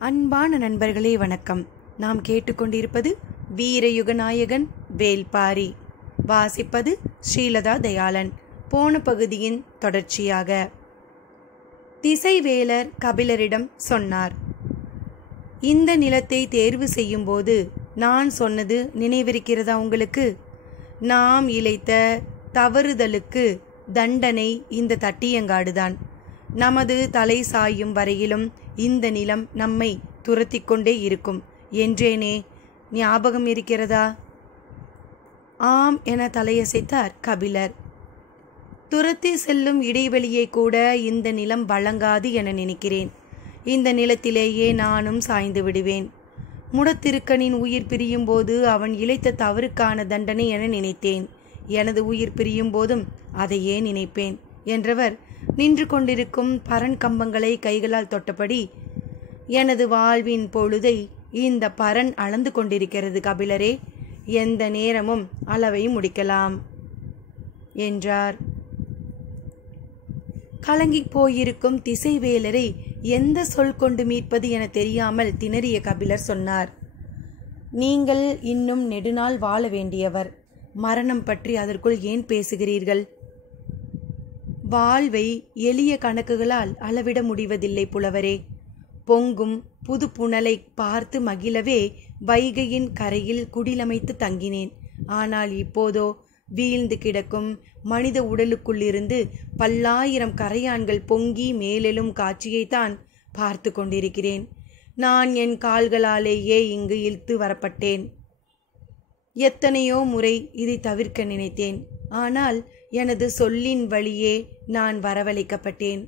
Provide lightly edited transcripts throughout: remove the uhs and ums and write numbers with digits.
அன்பான நண்பர்களே வணக்கம். நாம் கேட்டுக்கொண்டிருப்பது வீரயுகநாயகன் வேள்பாரி. வாசிப்பது ஸ்ரீலதா தயாளன். போன பகுதியின் தொடர்ச்சியாக திசைவேலர் கபிலரிடம் சொன்னார். இந்த நிலத்தை தேர்வு செய்யும் போது நான் சொன்னது நினைவிருக்கிறதா உங்களுக்கு? நாம் இழைத்த தவறுதலுக்கு தண்டனை இந்த தட்டியங்காடுதான். நமது தலை சாயும் வரையிலும் இந்த நிலம் நம்மை துரத்தி கொண்டே இருக்கும் என்றேனே, ஞாபகம் இருக்கிறதா? ஆம் என தலையசைத்தார் கபிலர். துரத்தி செல்லும் இடைவெளியை கூட இந்த நிலம் வழங்காது என நினைக்கிறேன். இந்த நிலத்திலேயே நானும் சாய்ந்து விடுவேன். முடத்திருக்கனின் உயிர் பிரியும் போது அவன் இழைத்த தவறுக்கான தண்டனை என நினைத்தேன். எனது உயிர் பிரியும் போதும் அதையே நினைப்பேன் என்றவர் நின்று கொண்டிருக்கும் பரன் கம்பங்களை கைகளால் தொட்டபடி, எனது வாழ்வின் பொழுதை இந்த பரன் அளந்து கொண்டிருக்கிறது கபிலரே, எந்த நேரமும் அளவை முடிக்கலாம் என்றார். கலங்கி போயிருக்கும் திசைவேலரை எந்த சொல் கொண்டு மீட்பது என தெரியாமல் திணறிய கபிலர் சொன்னார். நீங்கள் இன்னும் நெடுநாள் வாழ வேண்டியவர். மரணம் பற்றி அதற்குள் ஏன் பேசுகிறீர்கள்? வாழ்வை எளிய கணக்குகளால் அளவிட முடிவதில்லை புலவரே. பொங்கும் புது புனலை பார்த்து மகிழவே வைகையின் கரையில் குடிலமைத்து தங்கினேன். ஆனால் இப்போதோ வீழ்ந்து கிடக்கும் மனித உடலுக்குள்ளிருந்து பல்லாயிரம் கரையான்கள் பொங்கி மேலெழும் காட்சியைத்தான் பார்த்து கொண்டிருக்கிறேன். நான் என் கால்களாலேயே இங்கு இழுத்து வரப்பட்டேன். எத்தனையோ முறை இதை தவிர்க்க நினைத்தேன். ஆனால் எனது சொல்லின் வழியே நான் வரவழைக்கப்பட்டேன்.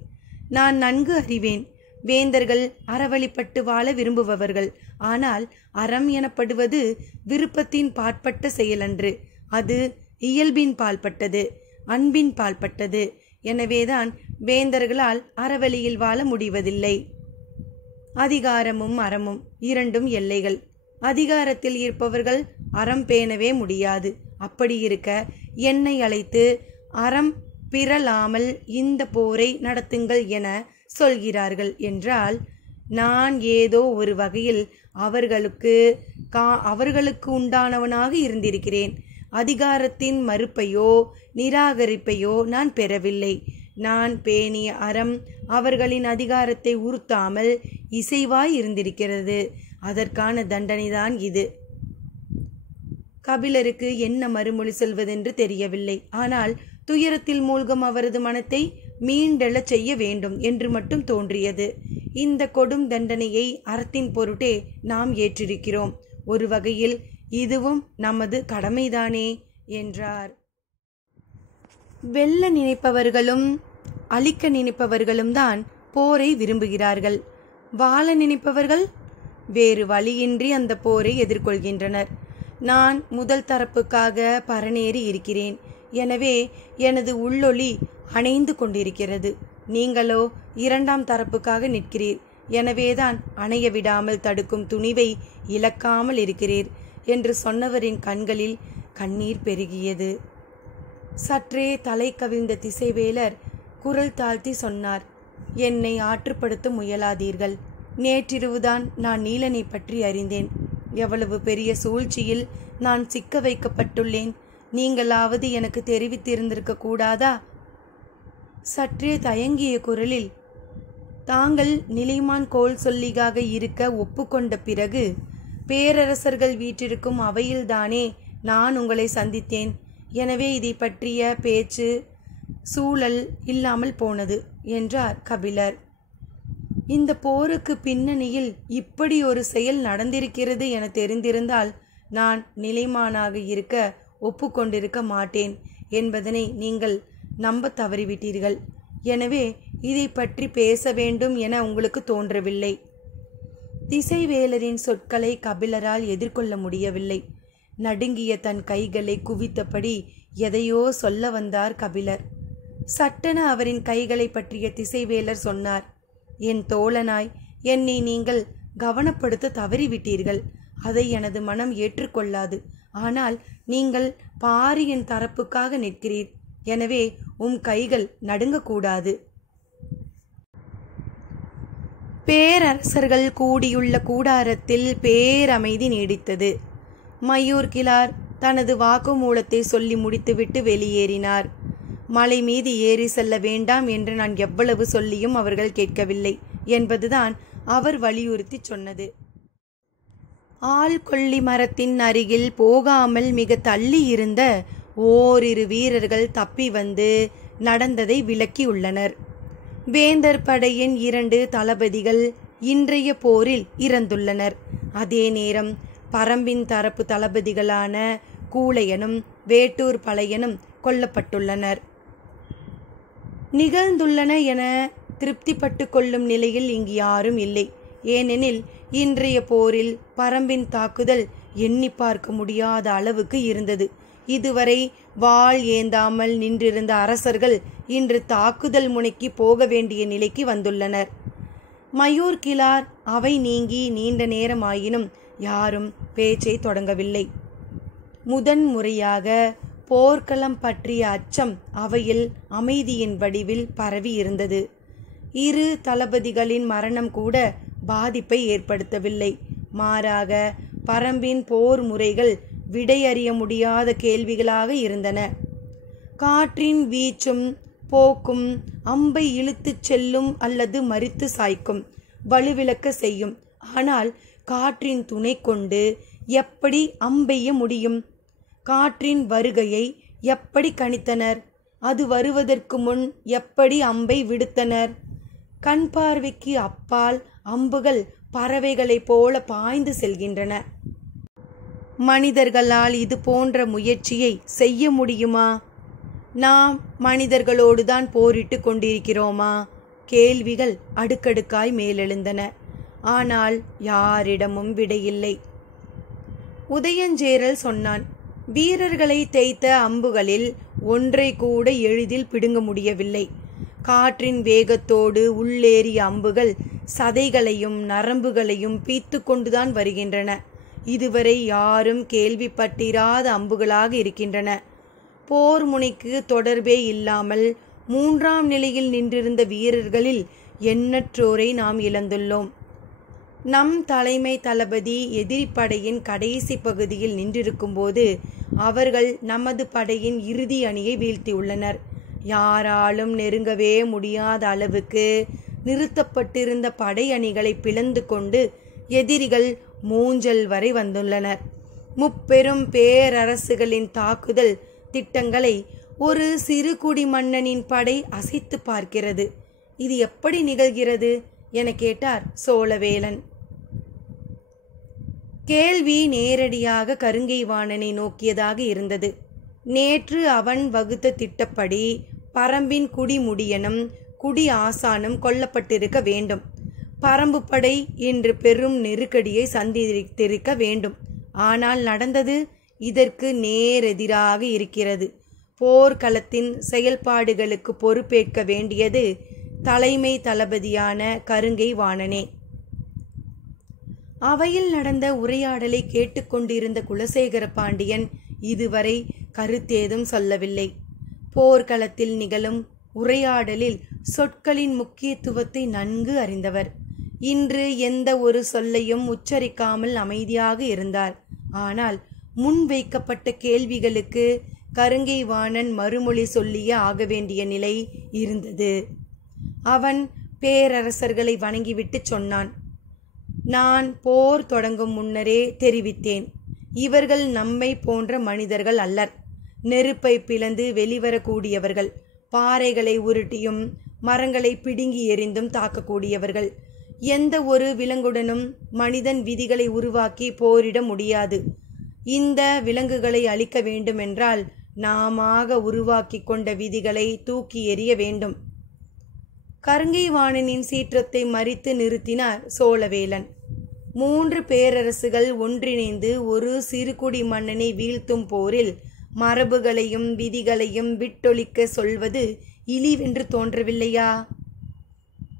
நான் நன்கு அறிவேன், வேந்தர்கள் அறவழிப்பட்டு வாழ விரும்புபவர்கள். ஆனால் அறம் எனப்படுவது விருப்பத்தின் பாற்பட்ட செயலன்று. அது இயல்பின் பால்பட்டது, அன்பின் பால்பட்டது. எனவேதான் வேந்தர்களால் அறவழியில் வாழ முடிவதில்லை. அதிகாரமும் அறமும் இரண்டும் எல்லைகள். அதிகாரத்தில் இருப்பவர்கள் அறம் பேணவே முடியாது. அப்படி இருக்க என்னை அழைத்து அறம் பிறலாமல் இந்த போரை நடத்துங்கள் என சொல்கிறார்கள் என்றால், நான் ஏதோ ஒரு வகையில் அவர்களுக்கு உண்டானவனாக இருந்திருக்கிறேன். அதிகாரத்தின் மறுப்பையோ நிராகரிப்பையோ நான் பெறவில்லை. நான் பேணிய அறம் அவர்களின் அதிகாரத்தை உறுத்தாமல் இசைவாய் இருந்திருக்கிறது. அதற்கான தண்டனைதான் இது. கபிலருக்கு என்ன மறுமொழி சொல்வதென்று தெரியவில்லை. ஆனால் துயரத்தில் மூழ்கும் அவரது மனத்தை மீண்டெழச் செய்ய வேண்டும் என்று மட்டும் தோன்றியது. இந்த கொடும் தண்டனையை அறத்தின் பொருட்டே நாம் ஏற்றிருக்கிறோம். ஒரு வகையில் இதுவும் நமது கடமைதானே என்றார். வெல்ல நினைப்பவர்களும் அழிக்க நினைப்பவர்களும் தான் போரை விரும்புகிறார்கள். வாழ நினைப்பவர்கள் வேறு வழியின்றி அந்த போரை எதிர்கொள்கின்றனர். நான் முதல் தரப்புக்காக பரநேறி இருக்கிறேன். எனவே எனது உள்ளொளி அணைந்து கொண்டிருக்கிறது. நீங்களோ இரண்டாம் தரப்புக்காக நிற்கிறீர். எனவேதான் அணைய விடாமல் தடுக்கும் துணிவை இழக்காமல் இருக்கிறீர் என்று சொன்னவரின் கண்களில் கண்ணீர் பெருகியது. சற்றே தலை கவிழ்ந்த திசைவேலர் குரல் தாழ்த்தி சொன்னார். என்னை ஆற்றுப்படுத்த முயலாதீர்கள். நேற்றிரவுதான் நான் நீலனை பற்றி அறிந்தேன். எவ்வளவு பெரிய சூழ்ச்சியில் நான் சிக்க வைக்கப்பட்டுள்ளேன். நீங்களாவது எனக்கு தெரிவித்திருந்திருக்க கூடாதா? சற்றே தயங்கிய குரலில், தாங்கள் நிலைமான் கோல் சொல்லிகாக இருக்க ஒப்புக்கொண்ட பிறகு பேரரசர்கள் வீற்றிருக்கும் அவையில்தானே நான் உங்களை சந்தித்தேன். எனவே இதை பற்றிய பேச்சு சூழல் இல்லாமல் போனது என்றார் கபிலர். இந்த போருக்கு பின்னணியில் இப்படி ஒரு செயல் நடந்திருக்கிறது என தெரிந்திருந்தால் நான் நிலைமானாக இருக்க ஒப்புக்கொண்டிருக்க மாட்டேன் என்பதனை நீங்கள் நம்ப தவறிவிட்டீர்கள். எனவே இதை பற்றி பேச வேண்டும் என உங்களுக்கு தோன்றவில்லை. திசைவேலரின் சொற்களை கபிலரால் எதிர்கொள்ள முடியவில்லை. நடுங்கிய தன் கைகளை குவித்தபடி எதையோ சொல்ல வந்தார் கபிலர். சட்டென அவரின் கைகளை பற்றிய திசைவேலர் சொன்னார். என் தோழனாய் என்னை நீங்கள் கவனப்படுத்த தவறிவிட்டீர்கள். அதை எனது மனம் ஏற்றுக்கொள்ளாது. ஆனால் நீங்கள் பாரியின் தரப்புக்காக நிற்கிறீர். எனவே கைகள் நடுங்கக்கூடாது. பேரரசர்கள் கூடியுள்ள கூடாரத்தில் பேரமைதி நீடித்தது. மயூர் கிழார் தனது வாக்குமூலத்தை சொல்லி முடித்துவிட்டு வெளியேறினார். மலை மீது ஏறி செல்ல வேண்டாம் என்று நான் எவ்வளவு சொல்லியும் அவர்கள் கேட்கவில்லை என்பதுதான் அவர் வலியுறுத்தி சொன்னது. ஆழ்கொல்லி மரத்தின் அருகில் போகாமல் மிக தள்ளி இருந்த ஓரிரு வீரர்கள் தப்பி வந்து நடந்ததை விளக்கியுள்ளனர். வேந்தர் படையின் 2 தளபதிகள் இன்றைய போரில் இறந்துள்ளனர். அதே நேரம் பரம்பின் தரப்பு தளபதிகளான கூழையனும் வேட்டூர் பழையனும் கொல்லப்பட்டுள்ளனர். நிகழ்ந்துள்ளன என திருப்திப்பட்டு கொள்ளும் நிலையில் இங்கு யாரும் இல்லை. ஏனெனில் இன்றைய போரில் பரம்பின் தாக்குதல் எண்ணி பார்க்க முடியாத அளவுக்கு இருந்தது. இதுவரை வாள் ஏந்தாமல் நின்றிருந்த அரசர்கள் இன்று தாக்குதல் முனைக்கு போக வேண்டிய நிலைக்கு வந்துள்ளனர். மயூர் கிழார் அவை நீங்கி நீண்ட நேரமாயினும் யாரும் பேச்சை தொடங்கவில்லை. முதன் முறையாக போர்க்களம் பற்றிய அச்சம் அவையில் அமைதியின் வடிவில் பரவி இருந்தது. 2 தளபதிகளின் மரணம் கூட பாதிப்பை ஏற்படுத்தவில்லை. மாறாக பரம்பின் போர் முறைகள் விடையறிய முடியாத கேள்விகளாக இருந்தன. காற்றின் வீச்சும் போக்கும் அம்பை இழுத்துச் செல்லும் அல்லது மரித்து சாய்க்கும், வலுவிழக்க செய்யும். ஆனால் காற்றின் துணை கொண்டு எப்படி அம்பெய்ய முடியும்? காற்றின் வருகையை எப்படி கணித்தனர்? அது வருவதற்கு முன் எப்படி அம்பை விடுத்தனர்? கண் பார்வைக்கு அப்பால் அம்புகள் பறவைகளைப் போல பாய்ந்து செல்கின்றன. மனிதர்களால் இது போன்ற முயற்சியை செய்ய முடியுமா? நாம் மனிதர்களோடுதான் போரிட்டு கொண்டிருக்கிறோமா? கேள்விகள் அடுக்கடுக்காய் மேலெழுந்தன. ஆனால் யாரிடமும் விடையில்லை. உதயஞ்சேரல் சொன்னான், வீரர்களை தேய்த்த அம்புகளில் ஒன்றை கூட எளிதில் பிடுங்க முடியவில்லை. காற்றின் வேகத்தோடு உள்ளேறிய அம்புகள் சதைகளையும் நரம்புகளையும் பீத்து கொண்டுதான் வருகின்றன. இதுவரை யாரும் கேள்விப்பட்டிராத அம்புகளாக இருக்கின்றன. போர் முனைக்கு தொடர்பே இல்லாமல் 3ஆம் நிலையில் நின்றிருந்த வீரர்களில் எண்ணற்றோரை நாம் இழந்துள்ளோம். நம் தலைமை தளபதி எதிரி படையின் கடைசி பகுதியில் நின்றிருக்கும் போது அவர்கள் நமது படையின் இறுதி அணியை வீழ்த்தியுள்ளனர். யாராலும் நெருங்கவே முடியாத அளவுக்கு நிறுத்தப்பட்டிருந்த படை அணிகளை பிளந்து கொண்டு எதிரிகள் மூஞ்சல் வரை வந்துள்ளனர். முப்பெரும் பேரரசுகளின் தாக்குதல் திட்டங்களை ஒரு சிறு குடி மன்னனின் படை அசைத்து பார்க்கிறது. இது எப்படி நிகழ்கிறது என கேட்டார் சோழவேலன். கேள்வி நேரடியாக கருங்கை வாணனை நோக்கியதாக இருந்தது. நேற்று அவன் வகுத்த திட்டப்படி பரம்பின் குடிமுடியனும் குடி ஆசானும் கொல்லப்பட்டிருக்க வேண்டும். பரம்பு படை இன்று பெரும் நெருக்கடியை சந்தித்திருக்க வேண்டும். ஆனால் நடந்தது இதற்கு நேரெதிராக இருக்கிறது. போர்க்களத்தின் செயல்பாடுகளுக்கு பொறுப்பேற்க வேண்டியது தலைமை தளபதியான கருங்கை வாணனே. அவையில் நடந்த உரையாடலை கேட்டுக்கொண்டிருந்த குலசேகர பாண்டியன் இதுவரை கருத்தேதும் சொல்லவில்லை. போர்க்களத்தில் நிகழும் உரையாடலில் சொற்களின் முக்கியத்துவத்தை நன்கு அறிந்தவர். இன்று எந்த ஒரு சொல்லையும் உச்சரிக்காமல் அமைதியாக இருந்தார். ஆனால் முன்வைக்கப்பட்ட கேள்விகளுக்கு கருங்கை வாணன் மறுமொழி சொல்லியே ஆக வேண்டிய நிலை இருந்தது. அவன் பேரரசர்களை வணங்கிவிட்டு சொன்னான், நான் போர் தொடங்கும் முன்னரே தெரிவித்தேன். இவர்கள் நம்மை போன்ற மனிதர்கள் அல்லர். நெருப்பை பிளந்து வெளிவரக்கூடியவர்கள், பாறைகளை உருட்டியும் மரங்களை பிடுங்கி எறிந்தும் தாக்கக்கூடியவர்கள். எந்த ஒரு விலங்குடனும் மனிதன் விதிகளை உருவாக்கி போரிட முடியாது. இந்த விலங்குகளை அழிக்க வேண்டுமென்றால் நாமாக உருவாக்கி கொண்ட விதிகளை தூக்கி எறிய வேண்டும். கருங்கை வாணனின் சீற்றத்தை மறித்து நிறுத்தினார் சோழவேலன். 3 பேரரசுகள் ஒன்றிணைந்து ஒரு சிறுகுடி மன்னனை வீழ்த்தும் போரில் மரபுகளையும் விதிகளையும் விட்டொழிக்க சொல்வது இழிவென்று தோன்றவில்லையா?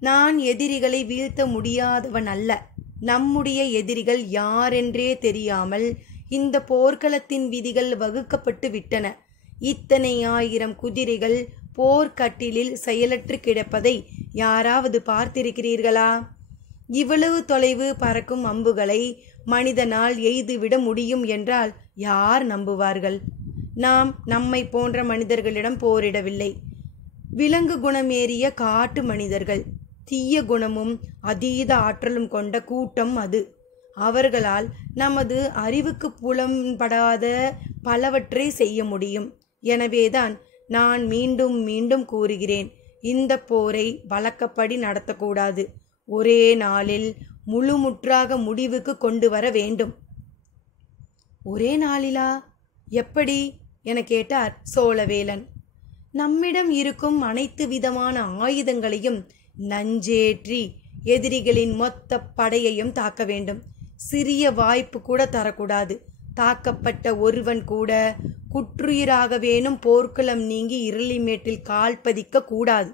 நான் எதிரிகளை வீழ்த்த முடியாதவன் அல்ல. நம்முடைய எதிரிகள் யாரென்றே தெரியாமல் இந்த போர்க்களத்தின் விதிகள் வகுக்கப்பட்டு விட்டன. இத்தனை 1000 குதிரைகள் போர்க்கட்டிலில் செயலற்று கிடப்பதை யாராவது பார்த்திருக்கிறீர்களா? இவ்வளவு தொலைவு பறக்கும் அம்புகளை மனிதனால் எய்துவிட முடியும் என்றால் யார் நம்புவார்கள்? நாம் நம்மை போன்ற மனிதர்களிடம் போரிடவில்லை. விலங்கு குணமேறிய காட்டு மனிதர்கள், தீய குணமும் அதீத ஆற்றலும் கொண்ட கூட்டம் அது. அவர்களால் நமது அறிவுக்கு புலம்படாத பலவற்றை செய்ய முடியும். எனவேதான் நான் மீண்டும் மீண்டும் கூறுகிறேன், இந்த போரை வழக்கப்படி நடத்தக்கூடாது. ஒரே நாளில் முழுமுற்றாக முடிவுக்கு கொண்டு வர வேண்டும். ஒரே நாளிலா? எப்படி என கேட்டார் சோழவேலன். நம்மிடம் இருக்கும் அனைத்து விதமான ஆயுதங்களையும் நஞ்சேற்றி எதிரிகளின் மொத்த படையையும் தாக்க வேண்டும். சிறிய வாய்ப்பு கூட தரக்கூடாது. தாக்கப்பட்ட ஒருவன் கூட குற்றுயிராகவேனும் போர்க்களம் நீங்கி இருளிமேட்டில் கால் பதிக்க கூடாது.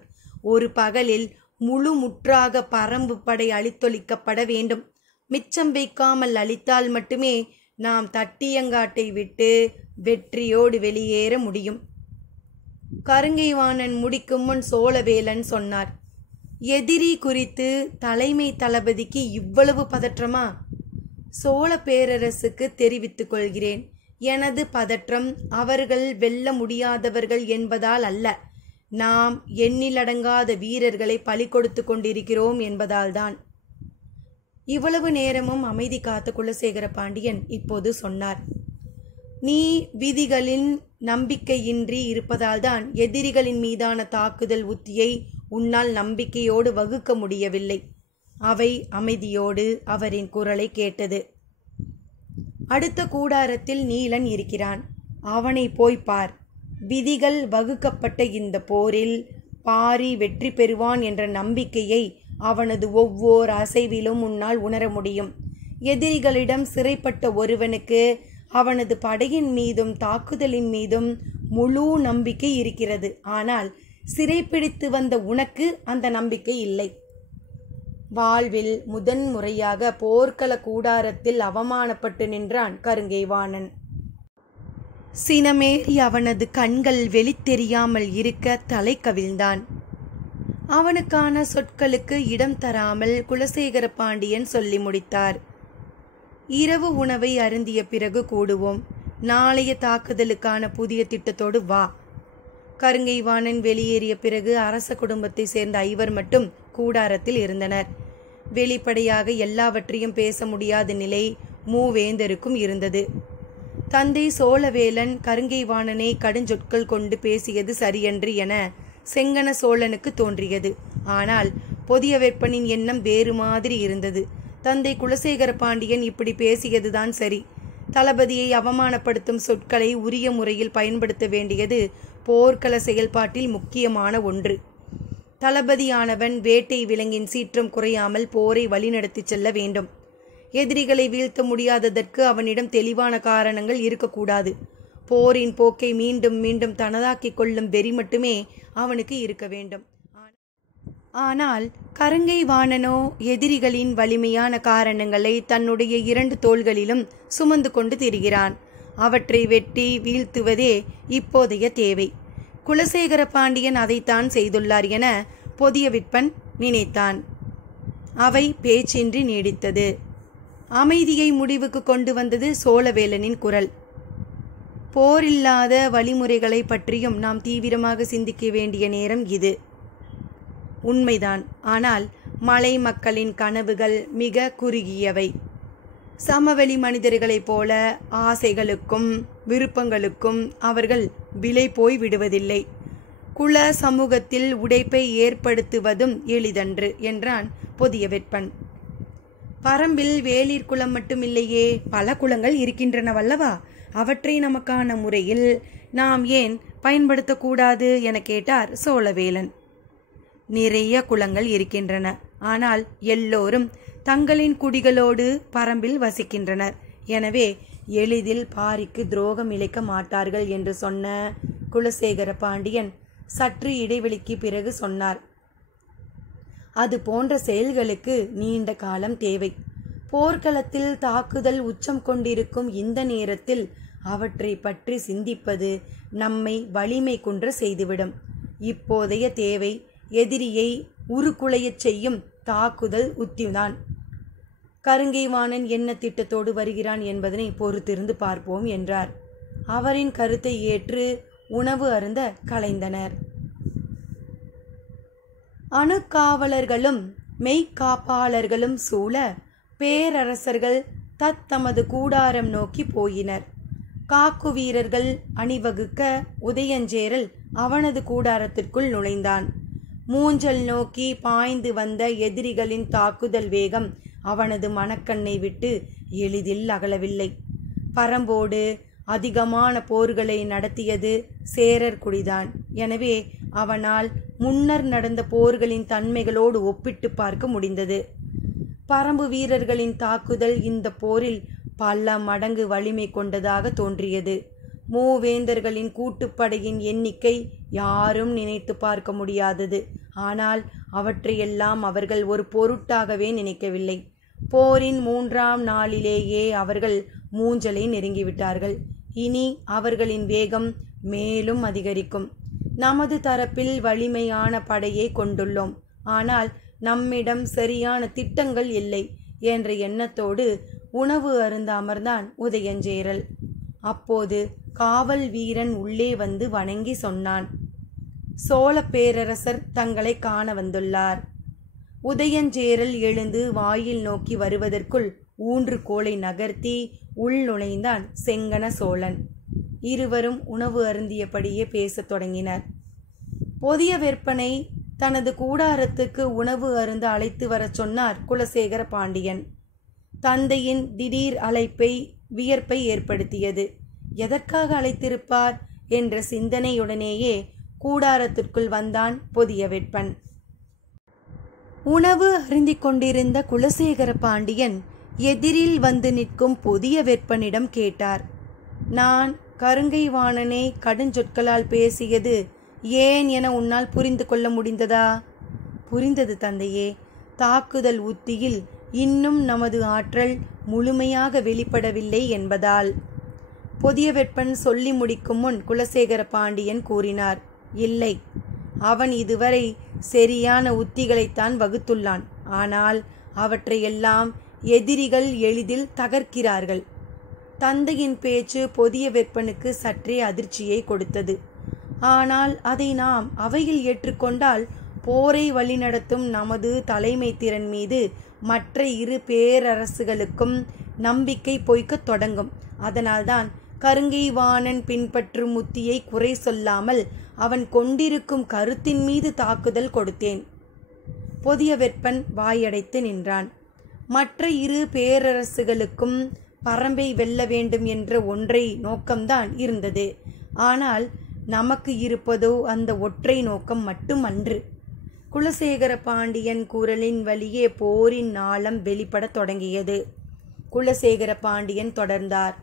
ஒரு பகலில் முழு முற்றாக பரம்பு படை அழித்தொழிக்கப்பட வேண்டும். மிச்சம் வைக்காமல் அழித்தால் மட்டுமே நாம் தட்டியங்காட்டை விட்டு வெற்றியோடு வெளியேற முடியும். கருங்கைவாணன் முடிக்கும் முன் சோழவேலன் சொன்னார், எதிரி குறித்து தலைமை தளபதிக்கு இவ்வளவு பதற்றமா? சோழ பேரரசுக்கு தெரிவித்துக் கொள்கிறேன், எனது பதற்றம் அவர்கள் வெல்ல முடியாதவர்கள் என்பதால் அல்ல, நாம் எண்ணிலடங்காத வீரர்களை பலி கொடுத்து கொண்டிருக்கிறோம் என்பதால்தான். இவ்வளவு நேரமும் அமைதி காத்த குலசேகர பாண்டியன் இப்போது சொன்னார், நீ விதிகளின் நம்பிக்கையின்றி இருப்பதால்தான் எதிரிகளின் மீதான தாக்குதல் உத்தியை உன்னால் நம்பிக்கையோடு வகுக்க முடியவில்லை. அவை அமைதியோடு அவரின் குரலை கேட்டது. அடுத்த கூடாரத்தில் நீலன் இருக்கிறான். அவனை போய் பார். விதிகள் வகுக்கப்பட்ட இந்த போரில் பாரி வெற்றி பெறுவான் என்ற நம்பிக்கையை அவனது ஒவ்வொரு அசைவிலும் உன்னால் உணர முடியும். எதிரிகளிடம் சிறைப்பட்ட ஒருவனுக்கு அவனது படையின் மீதும் தாக்குதலின் மீதும் முழு நம்பிக்கை இருக்கிறது. ஆனால் சிறைப்பிடித்து வந்த உனக்கு அந்த நம்பிக்கை இல்லை. வாழ்வில் முதன் முறையாக போர்க்கள கூடாரத்தில் அவமானப்பட்டு நின்றான் கருங்கைவாணன். சினமேறி அவனது கண்கள் வெளித்தெரியாமல் இருக்க தலை கவிழ்ந்தான். அவனுக்கான சொற்களுக்கு இடம் தராமல் குலசேகர பாண்டியன் சொல்லி முடித்தார். இரவு உணவை அருந்திய பிறகு கூடுவோம். நாளைய தாக்குதலுக்கான புதிய திட்டத்தோடு வா. கருங்கைவாணன் வெளியேறிய பிறகு அரச குடும்பத்தை சேர்ந்த 5 மட்டும் கூடாரத்தில் இருந்தனர். வெளிப்படையாக எல்லாவற்றையும் பேச முடியாத நிலை மூவேந்தருக்கும் இருந்தது. தந்தை சோழவேலன் கருங்கைவாணனை கடுஞ்சொற்கள் கொண்டு பேசியது சரியன்று என செங்கன சோழனுக்கு தோன்றியது. ஆனால் பொதிய வெப்பனின் எண்ணம் வேறு மாதிரி இருந்தது. தந்தை குலசேகர பாண்டியன் இப்படி பேசியதுதான் சரி. தளபதியை அவமானப்படுத்தும் சொற்களை உரிய முறையில் பயன்படுத்த வேண்டியது போர்க்கள செயல்பாட்டில் முக்கியமான ஒன்று. தளபதியானவன் வேட்டை விலங்கின் சீற்றம் குறையாமல் போரை வழிநடத்தி செல்ல வேண்டும். எதிரிகளை வீழ்த்த முடியாததற்கு அவனிடம் தெளிவான காரணங்கள் இருக்கக்கூடாது. போரின் போக்கை மீண்டும் மீண்டும் தனதாக்கிக் கொள்ளும் வெறி மட்டுமே அவனுக்கு இருக்க வேண்டும். ஆனால் கருங்கைவாணனோ எதிரிகளின் வலிமையான காரணங்களை தன்னுடைய 2 தோள்களிலும் சுமந்து கொண்டு திரிகிறான். அவற்றை வெட்டி வீழ்த்துவதே இப்போதைய தேவை. குலசேகர பாண்டியன் அதைத்தான் செய்துள்ளார் என பொதிய விற்பன் நினைத்தான். அவை பேச்சின்றி நீடித்தது. அமைதியை முடிவுக்கு கொண்டு வந்தது சோழவேலனின் குரல். போரில்லாத வழிமுறைகளை பற்றியும் நாம் தீவிரமாக சிந்திக்க வேண்டிய நேரம் இது. உண்மைதான். ஆனால் மலை மக்களின் கனவுகள் மிக குறுகியவை. சமவெளி மனிதர்களைப் போல ஆசைகளுக்கும் விருப்பங்களுக்கும் அவர்கள் விலை போய் விடுவதில்லை. குல சமூகத்தில் உடைப்பை ஏற்படுத்துவதும் எளிதன்று என்றான் பொதிய வெப்பன். பரம்பில் வேளிர் குளம் மட்டுமில்லையே, பல குளங்கள் இருக்கின்றனவல்லவா? அவற்றை நமக்கான முறையில் நாம் ஏன் பயன்படுத்தக்கூடாது என கேட்டார் சோழவேலன். நிறைய குளங்கள் இருக்கின்றன. ஆனால் எல்லோரும் தங்களின் குடிகளோடு பரம்பில் வசிக்கின்றனர். எனவே எளிதில் பாரிக்கு துரோகம் இழைக்க மாட்டார்கள் என்று சொன்ன குலசேகர பாண்டியன் சற்று இடைவெளிக்கு பிறகு சொன்னார், அது போன்ற செயல்களுக்கு நீண்ட காலம் தேவை. போர்க்களத்தில் தாக்குதல் உச்சம் கொண்டிருக்கும் இந்த நேரத்தில் அவற்றை பற்றி சிந்திப்பது நம்மை வலிமை குன்ற செய்துவிடும். இப்போதைய தேவை எதிரியை உருக்குலையச் செய்யும் தாக்குதல் உத்திதான். கருங்கைவாணன் என்ன திட்டத்தோடு வருகிறான் என்பதனை பொறுத்திருந்து பார்ப்போம் என்றார். அவரின் கருத்தை ஏற்று உணவு அருந்த கலைந்தனர். அணுக்காவலர்களும் மெய்க்காப்பாளர்களும் சூழ பேரரசர்கள் தத்தமது கூடாரம் நோக்கி போயினர். காக்கு வீரர்கள் அணிவகுக்க உதயஞ்சேரல் அவனது கூடாரத்திற்குள் நுழைந்தான். மூஞ்சல் நோக்கி பாய்ந்து வந்த எதிரிகளின் தாக்குதல் வேகம் அவனது மனக்கண்ணை விட்டு எளிதில் அகலவில்லை. பரம்போடு அதிகமான போர்களை நடத்தியது சேரர் குடிதான். எனவே அவனால் முன்னர் நடந்த போர்களின் தன்மைகளோடு ஒப்பிட்டு பார்க்க முடிந்தது. பரம்பு வீரர்களின் தாக்குதல் இந்த போரில் பல மடங்கு வலிமை கொண்டதாக தோன்றியது. மூவேந்தர்களின் கூட்டுப்படையின் எண்ணிக்கை யாரும் நினைத்து பார்க்க முடியாதது. ஆனால் அவற்றையெல்லாம் அவர்கள் ஒரு பொருட்டாகவே நினைக்கவில்லை. போரின் 3ஆம் நாளிலேயே அவர்கள் மூஞ்சலை நெருங்கிவிட்டார்கள். இனி அவர்களின் வேகம் மேலும் அதிகரிக்கும். நமது தரப்பில் வலிமையான படையை கொண்டுள்ளோம், ஆனால் நம்மிடம் சரியான திட்டங்கள் இல்லை என்ற எண்ணத்தோடு உணவு அருந்த அமர்ந்தான் உதயஞ்சேரல். அப்போது காவல் வீரன் உள்ளே வந்து வணங்கி சொன்னான், சோழ பேரரசர் தங்களை காண வந்துள்ளார். உதயஞ்சேரல் எழுந்து வாயில் நோக்கி வருவதற்குள் ஊன்றுகோலை நகர்த்தி உள் நுழைந்தான் செங்கன சோழன். இருவரும் உணவு அருந்தியபடியே பேசத் தொடங்கினர். புதிய விற்பனை தனது கூடாரத்துக்கு உணவு அருந்த அழைத்து வரச் சொன்னார் குலசேகர பாண்டியன். தந்தையின் திடீர் அழைப்பை வியர்ப்பை ஏற்படுத்தியது. எதற்காக அழைத்திருப்பார் என்ற சிந்தனையுடனேயே கூடாரத்திற்குள் வந்தான் புதிய வெப்பன். உணவு அருந்திக் கொண்டிருந்த குலசேகர பாண்டியன் எதிரில் வந்து நிற்கும் புதிய வெப்பனிடம் கேட்டார், நான் கருங்கைவாணனை கடுஞ்சொற்களால் பேசியது ஏன் என உன்னால் புரிந்து கொள்ள முடிந்ததா? புரிந்தது தந்தையே. தாக்குதல் உத்தியில் இன்னும் நமது ஆற்றல் முழுமையாக வெளிப்படவில்லை என்பதால். புதிய வெப்பன் சொல்லி முடிக்கும் முன் குலசேகர பாண்டியன் கூறினார், இல்லை, அவன் இதுவரை சரியான உத்திகளைத்தான் வகுத்துள்ளான். ஆனால் அவற்றையெல்லாம் எதிரிகள் எளிதில் தகர்க்கிறார்கள். தந்தையின் பேச்சு புதிய வெப்பனுக்கு சற்றே அதிர்ச்சியை கொடுத்தது. ஆனால் அதை நாம் அவையில் ஏற்றுக்கொண்டால் போரை வழிநடத்தும் நமது தலைமை திறன் மீது மற்ற இரு பேரரசுகளுக்கும் நம்பிக்கை பொய்க்கத் தொடங்கும். அதனால்தான் கருங்கைவாணன் பின்பற்றும் உத்தியை குறை சொல்லாமல் அவன் கொண்டிருக்கும் கருத்தின் மீது தாக்குதல் கொடுத்தேன். புதிய வெப்பன் வாயடைத்து நின்றான். மற்ற இரு பேரரசுகளுக்கும் பரம்பை வெல்ல வேண்டும் என்ற ஒன்றை நோக்கம்தான் இருந்தது. ஆனால் நமக்கு இருப்பதோ அந்த ஒற்றை நோக்கம் மட்டுமன்று. குலசேகர பாண்டியன் குரலின் வழியே போரின் நாளம் வெளிப்படத் தொடங்கியது. குலசேகர பாண்டியன் தொடர்ந்தார்,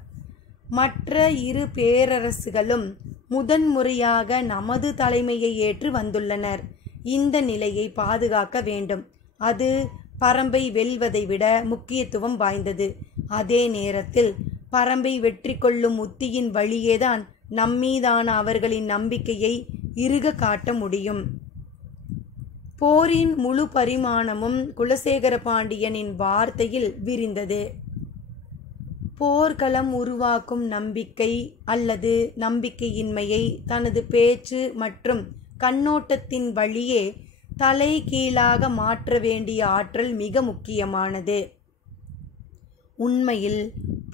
மற்ற இரு பேரரசுகளும் முதன்முறையாக நமது தலைமையை ஏற்று வந்துள்ளனர். இந்த நிலையை பாதுகாக்க வேண்டும். அது பரம்பை வெல்வதை விட முக்கியத்துவம் வாய்ந்தது. அதே நேரத்தில் பரம்பை வெற்றி கொள்ளும் உத்தியின் வழியேதான் நம்மீதான அவர்களின் நம்பிக்கையை இறுக காட்ட முடியும். போரின் முழு பரிமாணமும் குலசேகர பாண்டியனின் வார்த்தையில் விரிந்தது. போர்க்களம் உருவாக்கும் நம்பிக்கை அல்லது நம்பிக்கையின்மையை தனது பேச்சு மற்றும் கண்ணோட்டத்தின் வழியே தலை கீழாக மாற்ற வேண்டிய ஆற்றல் மிக முக்கியமானது. உண்மையில்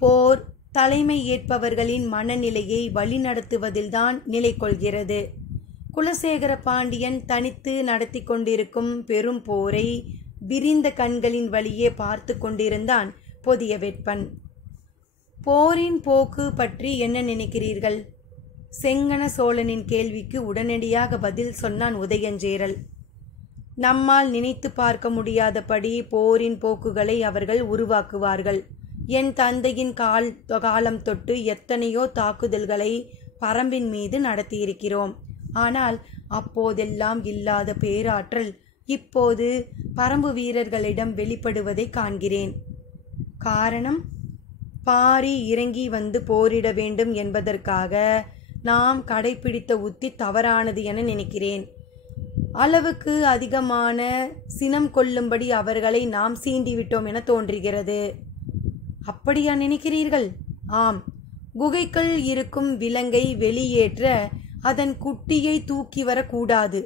போர் தலைமை ஏற்பவர்களின் மனநிலையை வழிநடத்துவதில்தான் நிலை கொள்கிறது. குலசேகர பாண்டியன் தனித்து நடத்தி கொண்டிருக்கும் பெரும் போரை விரிந்த கண்களின் வழியே பார்த்து கொண்டிருந்தான் புதிய வெப்பன். போரின் போக்கு பற்றி என்ன நினைக்கிறீர்கள்? செங்கன சோழனின் கேள்விக்கு உடனடியாக பதில் சொன்னான் உதயஞ்சேரல். நம்மால் நினைத்து பார்க்க முடியாதபடி போரின் போக்குகளை அவர்கள் உருவாக்குவார்கள். என் தந்தையின் காலம் தொட்டு எத்தனையோ தாக்குதல்களை பரம்பின் மீது நடத்தியிருக்கிறோம். ஆனால் அப்போதெல்லாம் இல்லாத பேராற்றல் இப்போது பரம்பு வீரர்களிடம் வெளிப்படுவதை காண்கிறேன். காரணம், பாரி இறங்கி வந்து போரிட வேண்டும் என்பதற்காக நாம் கடைபிடித்த உத்தி தவறானது என நினைக்கிறேன். அளவுக்கு அதிகமான சினம் கொள்ளும்படி அவர்களை நாம் சீண்டிவிட்டோம் என தோன்றுகிறது. அப்படியா நினைக்கிறீர்கள்? ஆம். குகைக்குள் இருக்கும் விலங்கை வெளியேற்ற அதன் குட்டியை தூக்கி வரக்கூடாது.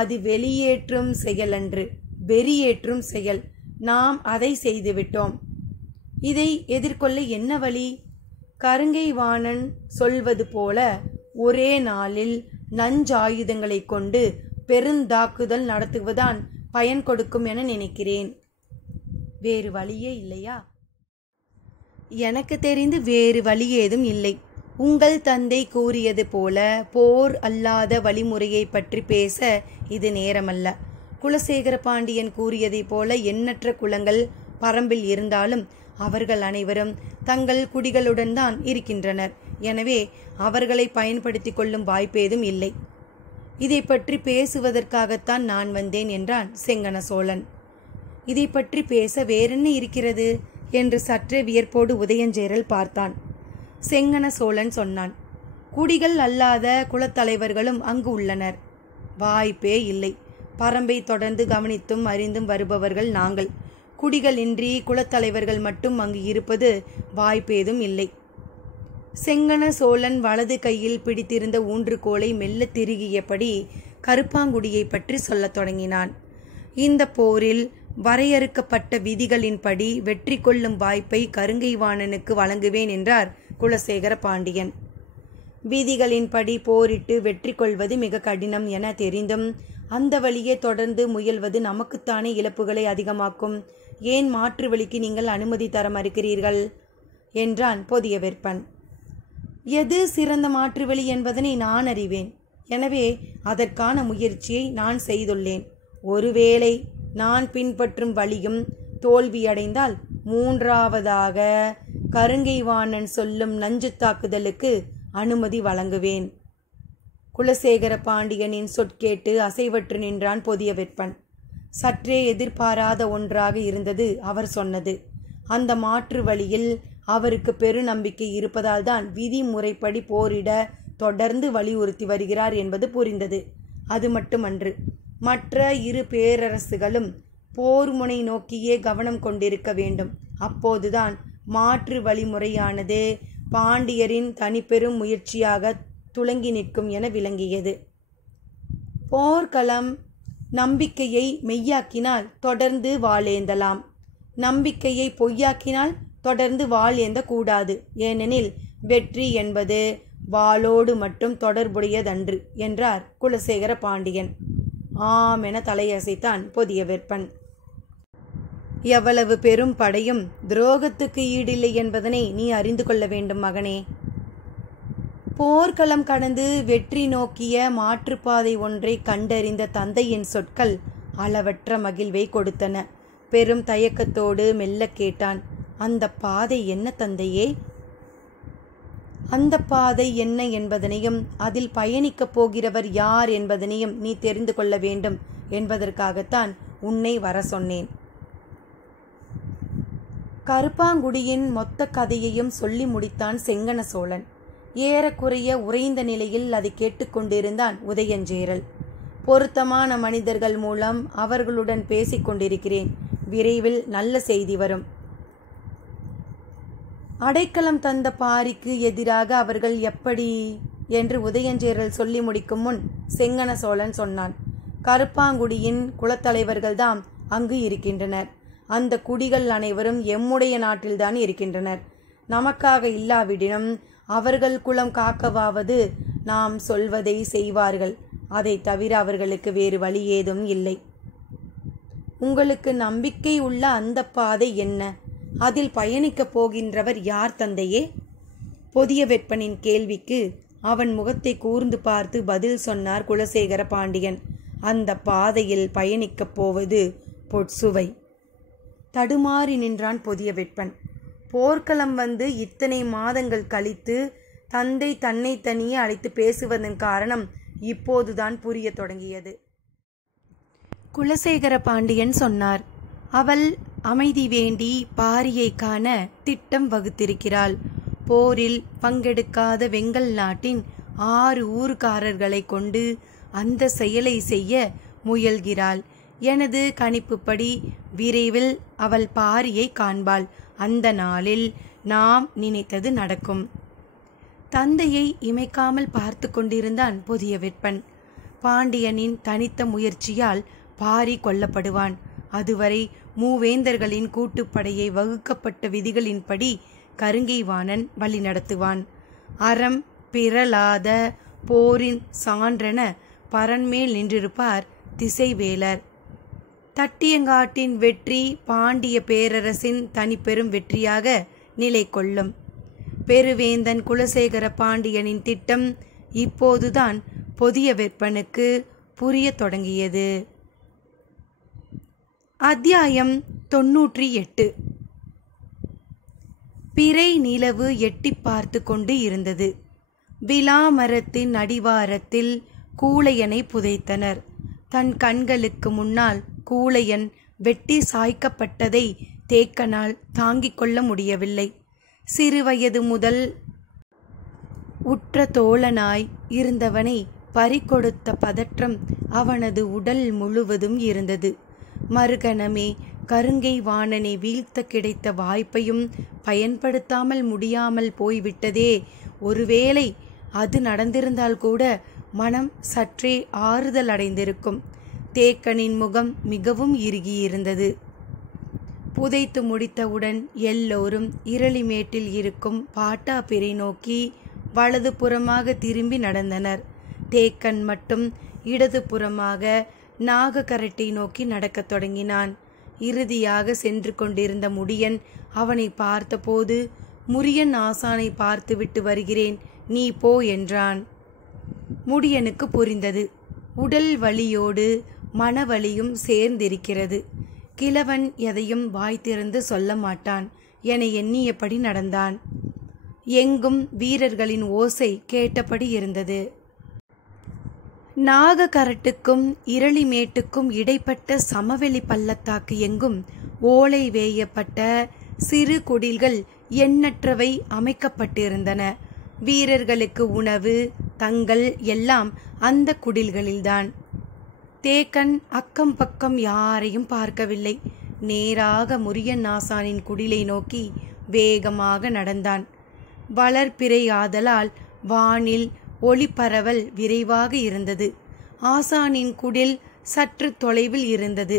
அது வெளியேற்றும் செயலன்று, வெறியேற்றும் செயல். நாம் அதை செய்துவிட்டோம். இதை எதிர்கொள்ள என்ன வழி? கருங்கை வாணன் சொல்வது போல ஒரே நாளில் நஞ்சாயுதங்களை கொண்டு பெருந்தாக்குதல் நடத்துவதுதான் பயன் கொடுக்கும் என நினைக்கிறேன். வேறு வழியே இல்லையா? எனக்கு தெரிந்து வேறு வழி ஏதும் இல்லை. உங்கள் தந்தை கூறியது போல போர் அல்லாத வழிமுறையை பற்றி பேச இது நேரமல்ல. குலசேகர பாண்டியன் கூறியதைப் போல எண்ணற்ற குலங்கள் பரம்பில் இருந்தாலும் அவர்கள் அனைவரும் தங்கள் குடிகளுடன் தான் இருக்கின்றனர். எனவே அவர்களை பயன்படுத்தி கொள்ளும் வாய்ப்பேதும் இல்லை. இதை பற்றி பேசுவதற்காகத்தான் நான் வந்தேன் என்றான் செங்கன சோழன். இதை பற்றி பேச வேறென்ன இருக்கிறது என்று சற்றே வியற்போடு உதயஞ்சேரல் பார்த்தான். செங்கன சோழன் சொன்னான், குடிகள் அல்லாத குலத்தலைவர்களும் அங்கு உள்ளனர். வாய்ப்பே இல்லை. பரம்பை தொடர்ந்து கவனித்தும் அறிந்தும் வருபவர்கள் நாங்கள். குடிகள் இன்றி குலத்தலைவர்கள் மட்டும் அங்கு இருப்பது வாய்ப்பேதும் இல்லை. செங்கன சோழன் வலது கையில் பிடித்திருந்த ஊன்றுகோலை மெல்ல திருகியபடி கருப்பாங்குடியை பற்றி சொல்லத் தொடங்கினான். இந்த போரில் வரையறுக்கப்பட்ட விதிகளின்படி வெற்றி கொள்ளும் வாய்ப்பை கருங்கைவாணனுக்கு வழங்குவேன் என்றார் குலசேகர பாண்டியன். விதிகளின்படி போரிட்டு வெற்றி கொள்வது மிக கடினம் என தெரிந்தும் அந்த வழியே தொடர்ந்து முயல்வது நமக்குத்தானே இழப்புகளை அதிகமாக்கும். ஏன் மாற்று வழிக்கு நீங்கள் அனுமதி தர மறுக்கிறீர்கள் என்றான் பொதியவெற்பன். எது சிறந்த மாற்று வழி என்பதனை நான் அறிவேன். எனவே அதற்கான முயற்சியை நான் செய்துள்ளேன். ஒருவேளை நான் பின்பற்றும் வழியும் தோல்வியடைந்தால் மூன்றாவதாக கருங்கைவாணன் சொல்லும் நஞ்சு தாக்குதலுக்கு அனுமதி வழங்குவேன். குலசேகர பாண்டியனின் சொற்கேட்டு அசைவற்று நின்றான் பொதியவெற்பன். சற்றே எதிர்பாராத ஒன்றாக இருந்தது அவர் சொன்னது. அந்த மாற்று வழியில் அவருக்கு பெருநம்பிக்கை இருப்பதால் தான் விதிமுறைப்படி போரிட தொடர்ந்து வலியுறுத்தி வருகிறார் என்பது புரிந்தது. அது மட்டுமன்று, மற்ற இரு பேரரசுகளும் போர் முனை நோக்கியே கவனம் கொண்டிருக்க வேண்டும். அப்போதுதான் மாற்று வழிமுறையானது பாண்டியரின் தனிப்பெரும் முயற்சியாக துலங்கி நிற்கும் என விளங்கியது. போர்க்களம் நம்பிக்கையை மெய்யாக்கினால் தொடர்ந்து வாளேந்தலாம். நம்பிக்கையை பொய்யாக்கினால் தொடர்ந்து வாள் ஏந்த கூடாது. ஏனெனில் வெற்றி என்பது வாளோடு மட்டும் தொடர்புடையதன்று என்றார் குலசேகர பாண்டியன். ஆம் என தலையசைத்தான் பொதியவெற்பன். எவ்வளவு பெரும் படையும் துரோகத்துக்கு ஈடில்லை என்பதனை நீ அறிந்து கொள்ள வேண்டும் மகனே. போர்க்களம் கடந்து வெற்றி நோக்கிய மாற்றுப்பாதை ஒன்றை கண்டறிந்த தந்தையின் சொற்கள் அளவற்ற மகிழ்வை கொடுத்தன. பெரும் தயக்கத்தோடு மெல்ல கேட்டான், அந்த பாதை என்ன தந்தையே? அந்த பாதை என்ன என்பதனையும் அதில் பயணிக்கப் போகிறவர் யார் என்பதனையும் நீ தெரிந்து கொள்ள வேண்டும் என்பதற்காகத்தான் உன்னை வர சொன்னேன். கருப்பாங்குடியின் மொத்த கதையையும் சொல்லி முடித்தான் செங்கன சோழன். ஏறக்குறைய உறைந்த நிலையில் அதை கேட்டுக்கொண்டிருந்தான் உதயஞ்சேரல். பொருத்தமான மனிதர்கள் மூலம் அவர்களுடன் பேசிக்கொண்டிருக்கிறேன். விரைவில் நல்ல செய்தி வரும். அடைக்கலம் தந்த பாரிக்கு எதிராக அவர்கள் எப்படி என்று உதயஞ்சேரல் சொல்லி முடிக்கும் முன் செங்கன சோழன் சொன்னான், கருப்பாங்குடியின் குலத்தலைவர்கள்தான் அங்கு இருக்கின்றனர். அந்த குடிகள் அனைவரும் எம்முடைய நாட்டில்தான் இருக்கின்றனர். நமக்காக இல்லாவிடினும் அவர்கள் குலம் காக்கவாவது நாம் சொல்வதை செய்வார்கள். அதை தவிர அவர்களுக்கு வேறு வழி ஏதும் இல்லை. உங்களுக்கு நம்பிக்கை உள்ள அந்த பாதை என்ன? அதில் பயணிக்கப் போகின்றவர் யார் தந்தையே? பொதியவெற்பனின் கேள்விக்கு அவன் முகத்தை கூர்ந்து பார்த்து பதில் சொன்னார் குலசேகர பாண்டியன். அந்த பாதையில் பயணிக்கப் போவது பொற்சுவை. தடுமாறி நின்றான் பொதியவெற்பன். போர்க்களம் வந்து இத்தனை மாதங்கள் கழித்து தந்தை தன்னை தனியே அழைத்து பேசுவதன் காரணம் இப்போதுதான் புரிய தொடங்கியது. குலசேகர பாண்டியன் சொன்னார், அவள் அமைதி வேண்டி பாரியை காண திட்டம் வகுத்திருக்கிறாள். போரில் பங்கெடுக்காத வெங்கல் நாட்டின் 6 ஊர்க்காரர்களை கொண்டு அந்த செயலை செய்ய முயல்கிறாள். எனது கணிப்புப்படி விரைவில் அவள் பாரியை காண்பாள். அந்த நாளில் நாம் நினைத்தது நடக்கும். தந்தையை இமைக்காமல் பார்த்து கொண்டிருந்தான் புதிய வெப்பன். பாண்டியனின் தனித்த முயற்சியால் பாரி கொல்லப்படுவான். அதுவரை மூவேந்தர்களின் கூட்டுப்படையை வகுக்கப்பட்ட விதிகளின்படி கருங்கை வாணன் வழி நடத்துவான். அறம் பிறலாத போரின் சான்றென பரன்மேல் நின்றிருப்பார் திசைவேலர். தட்டியங்காட்டின் வெற்றி பாண்டிய பேரரசின் தனிப்பெரும் வெற்றியாக நிலை கொள்ளும். பெருவேந்தன் குலசேகர பாண்டியனின் திட்டம் இப்போதுதான் புதிய வெப்பனுக்கு புரிய தொடங்கியது. அத்தியாயம் 98. பிறை நிலவு எட்டி பார்த்து கொண்டு இருந்தது. விலாமரத்தின் அடிவாரத்தில் கூழையனை புதைத்தனர். தன் கண்களுக்கு முன்னால் கூழையன் வெட்டி சாய்க்கப்பட்டதை தேக்கனால் தாங்கிக் கொள்ள முடியவில்லை. சிறுவயது முதல் உற்ற தோழனாய் இருந்தவனை பறிகொடுத்த பதற்றம் அவனது உடல் முழுவதும் இருந்தது. மறுகணமே கருங்கை வாணனை வீழ்த்த கிடைத்த வாய்ப்பையும் பயன்படுத்தாமல் முடியாமல் போய்விட்டதே. ஒருவேளை அது நடந்திருந்தால் கூட மனம் சற்றே ஆறுதல் அடைந்திருக்கும். தேக்கனின் முகம் மிகவும் இறுகியிருந்தது. புதைத்து முடித்தவுடன் எல்லோரும் இரளிமேட்டில் இருக்கும் பாட்டாப்பிரை நோக்கி வலது புறமாக திரும்பி நடந்தனர். தேக்கன் மட்டும் இடது புறமாக நாகக்கரட்டை நோக்கி நடக்கத் தொடங்கினான். இறுதியாக சென்று கொண்டிருந்த முடியன் அவனை பார்த்தபோது, முரியன் ஆசானை பார்த்துவிட்டு வருகிறேன், நீ போ என்றான். முடியனுக்கு புரிந்தது. உடல் வலியோடு மனவலியும் சேர்ந்திருக்கிறது. கிழவன் எதையும் வாய் திறந்து சொல்ல மாட்டான் என எண்ணியபடி நடந்தான். எங்கும் வீரர்களின் ஓசை கேட்டபடி இருந்தது. நாகக்கரட்டுக்கும் இரளிமேட்டுக்கும் இடைப்பட்ட சமவெளி பள்ளத்தாக்கு எங்கும் ஓலை வேயப்பட்ட சிறு குடில்கள் எண்ணற்றவை அமைக்கப்பட்டிருந்தன. வீரர்களுக்கு உணவு தங்கள் எல்லாம் அந்த குடில்களில்தான். தேக்கன் அக்கம் பக்கம் யாரையும் பார்க்கவில்லை. நேராக முரியன் ஆசானின் குடிலை நோக்கி வேகமாக நடந்தான். வளர்பிறை ஆதலால் வானில் ஒளிப்பரவல் விரைவாக இருந்தது. ஆசானின் குடில் சற்று தொலைவில் இருந்தது.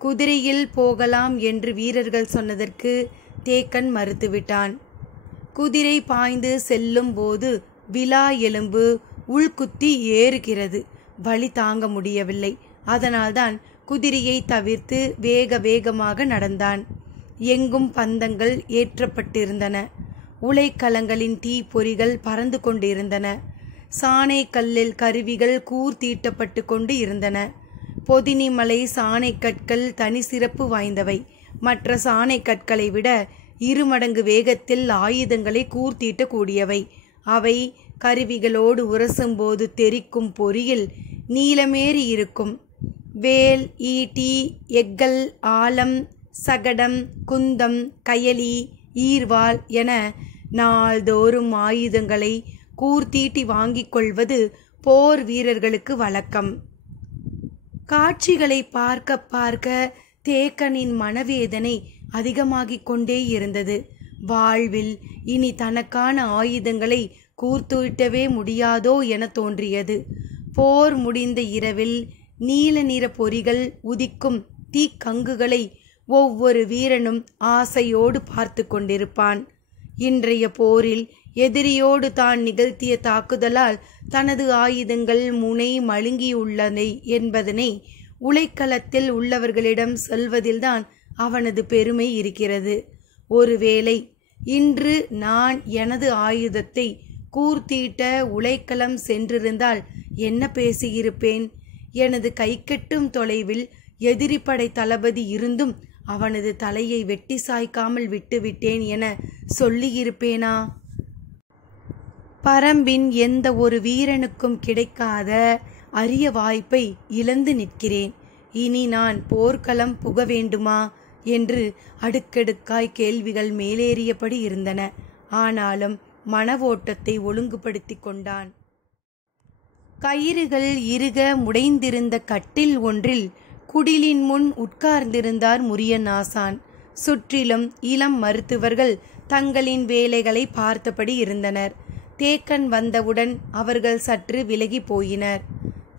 குதிரையில் போகலாம் என்று வீரர்கள் சொன்னதற்கு தேக்கன் மறுத்துவிட்டான். குதிரை பாய்ந்து செல்லும் போது விலா எலும்பு உள்குத்தி ஏறுகிறது. வலி தாங்க முடியவில்லை. அதனால்தான் குதிரையை தவிர்த்து வேகமாக நடந்தான். எங்கும் பந்தங்கள் ஏற்றப்பட்டிருந்தன. உலைக்கலங்களின் தீப்பொறிகள் பறந்து கொண்டிருந்தன. சாணை கல்லில் கருவிகள் கூர்த்தீட்டப்பட்டு கொண்டு இருந்தன. பொதினிமலை சாணை கற்கள் தனி சிறப்பு வாய்ந்தவை. மற்ற சாணை கற்களை விட 2 மடங்கு வேகத்தில் ஆயுதங்களை கூர்த்தீட்டக்கூடியவை. அவை கருவிகளோடு உரசும்போது தெரிக்கும் பொறியில் நீலமேறி இருக்கும். வேல், ஈட்டி, எக்கல், ஆலம், சகடம், குந்தம், கயலி, ஈர்வாள் என நாள்தோறும் ஆயுதங்களை கூர்த்தீட்டி வாங்கிக் கொள்வது போர் வீரர்களுக்கு வழக்கம். காட்சிகளை பார்க்க பார்க்க தேக்கனின் மனவேதனை அதிகமாகிக் கொண்டே இருந்தது. வாழ்வில் இனி தனக்கான ஆயுதங்களை கூர்த்தீட்டவே முடியாதோ என தோன்றியது. போர் முடிந்த இரவில் நீல நிற பொறிகள் உதிக்கும் தீக்கங்குகளை ஒவ்வொரு வீரனும் ஆசையோடு பார்த்து கொண்டிருப்பான். இன்றைய போரில் எதிரியோடு தான் நிகழ்த்திய தாக்குதலால் தனது ஆயுதங்கள் முனை மழுங்கியுள்ளனை என்பதனை உலைக்களத்தில் உள்ளவர்களிடம் சொல்வதில்தான் அவனது பெருமை இருக்கிறது. ஒருவேளை இன்று நான் எனது ஆயுதத்தை கூர்த்தீட்ட உலைக்களம் சென்றிருந்தால் என்ன பேசியிருப்பேன்? எனது கைக்கெட்டும் தொலைவில் எதிரிப்படை தளபதி இருந்தும் அவனது தலையை வெட்டி சாய்க்காமல் விட்டுவிட்டேன் என சொல்லியிருப்பேனா? பரம்பின் எந்த ஒரு வீரனுக்கும் கிடைக்காத அரிய வாய்ப்பை இழந்து நிற்கிறேன். இனி நான் போர்க்களம் புக வேண்டுமா என்று அடுக்கடுக்காய் கேள்விகள் மேலேறியபடி இருந்தன. ஆனாலும் மனவோட்டத்தை ஒழுங்குபடுத்தி கொண்டான். கயிறுகள் இறுக முடைந்திருந்த கட்டில் ஒன்றில் குடிலின் முன் உட்கார்ந்திருந்தார் முரியன் ஆசான். சுற்றிலும் இளம் மருத்துவர்கள் தங்களின் வேலைகளை பார்த்தபடி இருந்தனர். தேக்கன் வந்தவுடன் அவர்கள் சற்று விலகி போயினர்.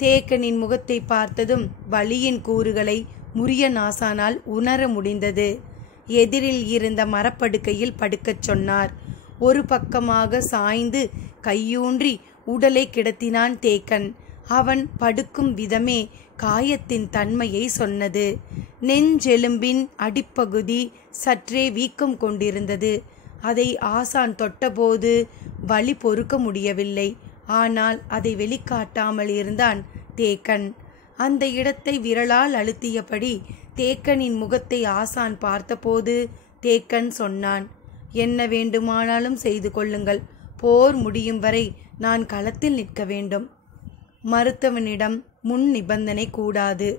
தேக்கனின் முகத்தை பார்த்ததும் வலியின் கூறுகளை முரியன் ஆசானால் உணர முடிந்தது. எதிரில் இருந்த மரப்படுக்கையில் படுக்கச் சொன்னார். ஒரு பக்கமாக சாய்ந்து கையூன்றி உடலை கிடத்தினான் தேக்கன். அவன் படுக்கும் விதமே காயத்தின் தன்மையை சொன்னது. நெஞ்செலும்பின் அடிப்பகுதி சற்றே வீக்கம் கொண்டிருந்தது. அதை ஆசான் தொட்டபோது வலி பொறுக்க முடியவில்லை. ஆனால் அதை வெளிக்காட்டாமல் இருந்தான் தேக்கன். அந்த இடத்தை விரலால் அழுத்தியபடி தேக்கனின் முகத்தை ஆசான் பார்த்தபோது தேக்கன் சொன்னான், என்ன வேண்டுமானாலும் செய்து கொள்ளுங்கள். போர் முடியும் வரை நான் களத்தில் நிற்க வேண்டும். மருத்துவனிடம் முன் நிபந்தனை கூடாது.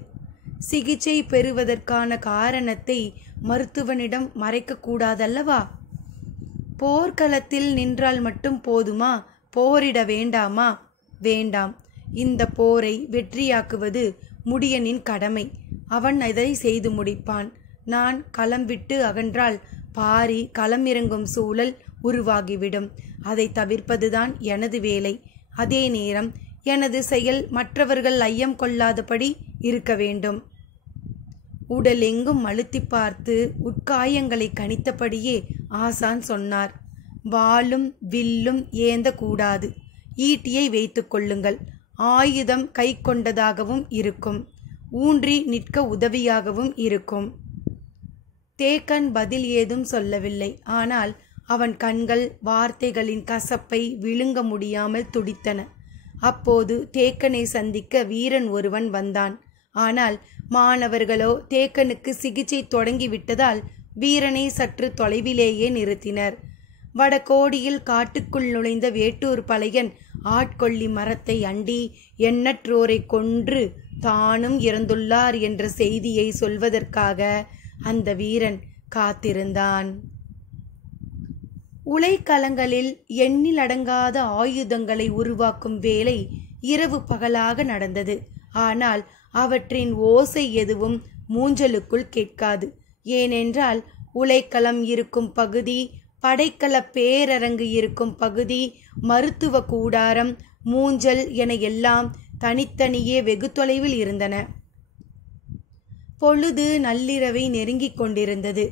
சிகிச்சை பெறுவதற்கான காரணத்தை மருத்துவனிடம் மறைக்கக்கூடாதல்லவா? போர்க்களத்தில் நின்றால் மட்டும் போதுமா? போரிட வேண்டாமா? வேண்டாம். இந்த போரை வெற்றியாக்குவது முடியனின் கடமை. அவன் அதை செய்து முடிப்பான். நான் களம் விட்டு அகன்றால் பாரி களமிறங்கும் சூழல் உருவாகிவிடும். அதை தவிர்ப்பதுதான் எனது வேலை. அதே நேரம் எனது செயல் மற்றவர்கள் ஐயம் கொள்ளாதபடி இருக்க வேண்டும். உடலெங்கும் அழுத்தி பார்த்து உட்காயங்களை கணித்தபடியே ஆசான் சொன்னார். வாளும் வில்லும் ஏந்த கூடாது. ஈட்டியை வைத்து கொள்ளுங்கள். ஆயுதம் கை கொண்டதாகவும் இருக்கும். ஊன்றி நிற்க உதவியாகவும் இருக்கும். தேக்கன் பதில் ஏதும் சொல்லவில்லை. ஆனால் அவன் கண்கள் வார்த்தைகளின் கசப்பை விழுங்க முடியாமல் துடித்தன. அப்போது தேக்கனை சந்திக்க வீரன் ஒருவன் வந்தான். ஆனால் மாணவர்களோ தேக்கனுக்கு சிகிச்சை தொடங்கிவிட்டதால் வீரனை சற்று தொலைவிலேயே நிறுத்தினர். வடகோடியில் காட்டுக்குள் நுழைந்த வேட்டூர் பழையன் ஆட்கொள்ளி மரத்தை அண்டி எண்ணற்றோரை கொன்று தானும் இறந்துள்ளார் என்ற செய்தியை சொல்வதற்காக அந்த வீரன் காத்திருந்தான். உலைக்களங்களில் எண்ணிலடங்காத ஆயுதங்களை உருவாக்கும் வேலை இரவு பகலாக நடந்தது. ஆனால் அவற்றின் ஓசை எதுவும் மூஞ்சலுக்குள் கேட்காது. ஏனென்றால் உலைக்களம் இருக்கும் பகுதி, படைக்கல பேரரங்கு இருக்கும் பகுதி, மருத்துவ கூடாரம், மூஞ்சல் என எல்லாம் தனித்தனியே வெகு தொலைவில் இருந்தன. பொழுது நள்ளிரவை நெருங்கிக் கொண்டிருந்தது.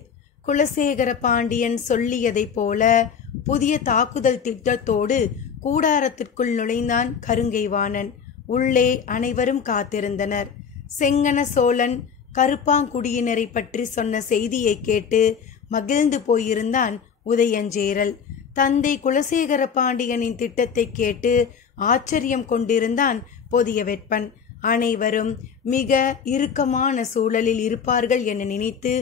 குலசேகர பாண்டியன் சொல்லியதைப் போல புதிய தாக்குதல் திட்டத்தோடு கூடாரத்திற்குள் நுழைந்தான் கருங்கைவாணன். உள்ளே அனைவரும் காத்திருந்தனர். செங்கன சோழன் கருப்பாங்குடியினரை பற்றி சொன்ன செய்தியை கேட்டு மகிழ்ந்து போயிருந்தான் உதயஞ்சேரல். தந்தை குலசேகர பாண்டியனின் திட்டத்தை கேட்டு ஆச்சரியம் கொண்டிருந்தான் பொதிய வெப்பன். அனைவரும் மிக இறுக்கமான சூழலில் இருப்பார்கள் என நினைத்து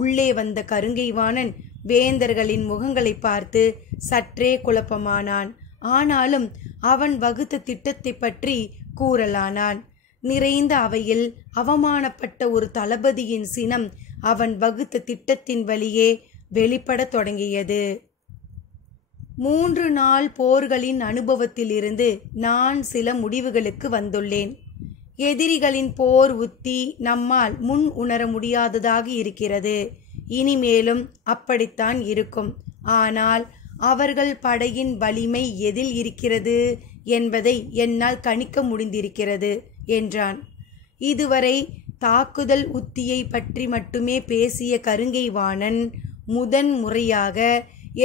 உள்ளே வந்த கருங்கைவாணன் வேந்தர்களின் முகங்களை பார்த்து சற்றே குழப்பமானான். ஆனாலும் அவன் வகுத்த திட்டத்தை பற்றி கூறலானான். நிறைந்த அவையில் அவமானப்பட்ட ஒரு தளபதியின் சினம் அவன் வகுத்த திட்டத்தின் வழியே வெளிப்படத் தொடங்கியது. 3 நாள் போர்களின் அனுபவத்திலிருந்து நான் சில முடிவுகளுக்கு வந்துள்ளேன். எதிரிகளின் போர் உத்தி நம்மால் முன் உணர முடியாததாக இருக்கிறது. இனிமேலும் அப்படித்தான் இருக்கும். ஆனால் அவர்கள் படையின் வலிமை எதில் இருக்கிறது என்பதை என்னால் கணிக்க முடிந்திருக்கிறது என்றான். இதுவரை தாக்குதல் உத்தியை பற்றி மட்டுமே பேசிய கருங்கைவாணன் முதன் முறையாக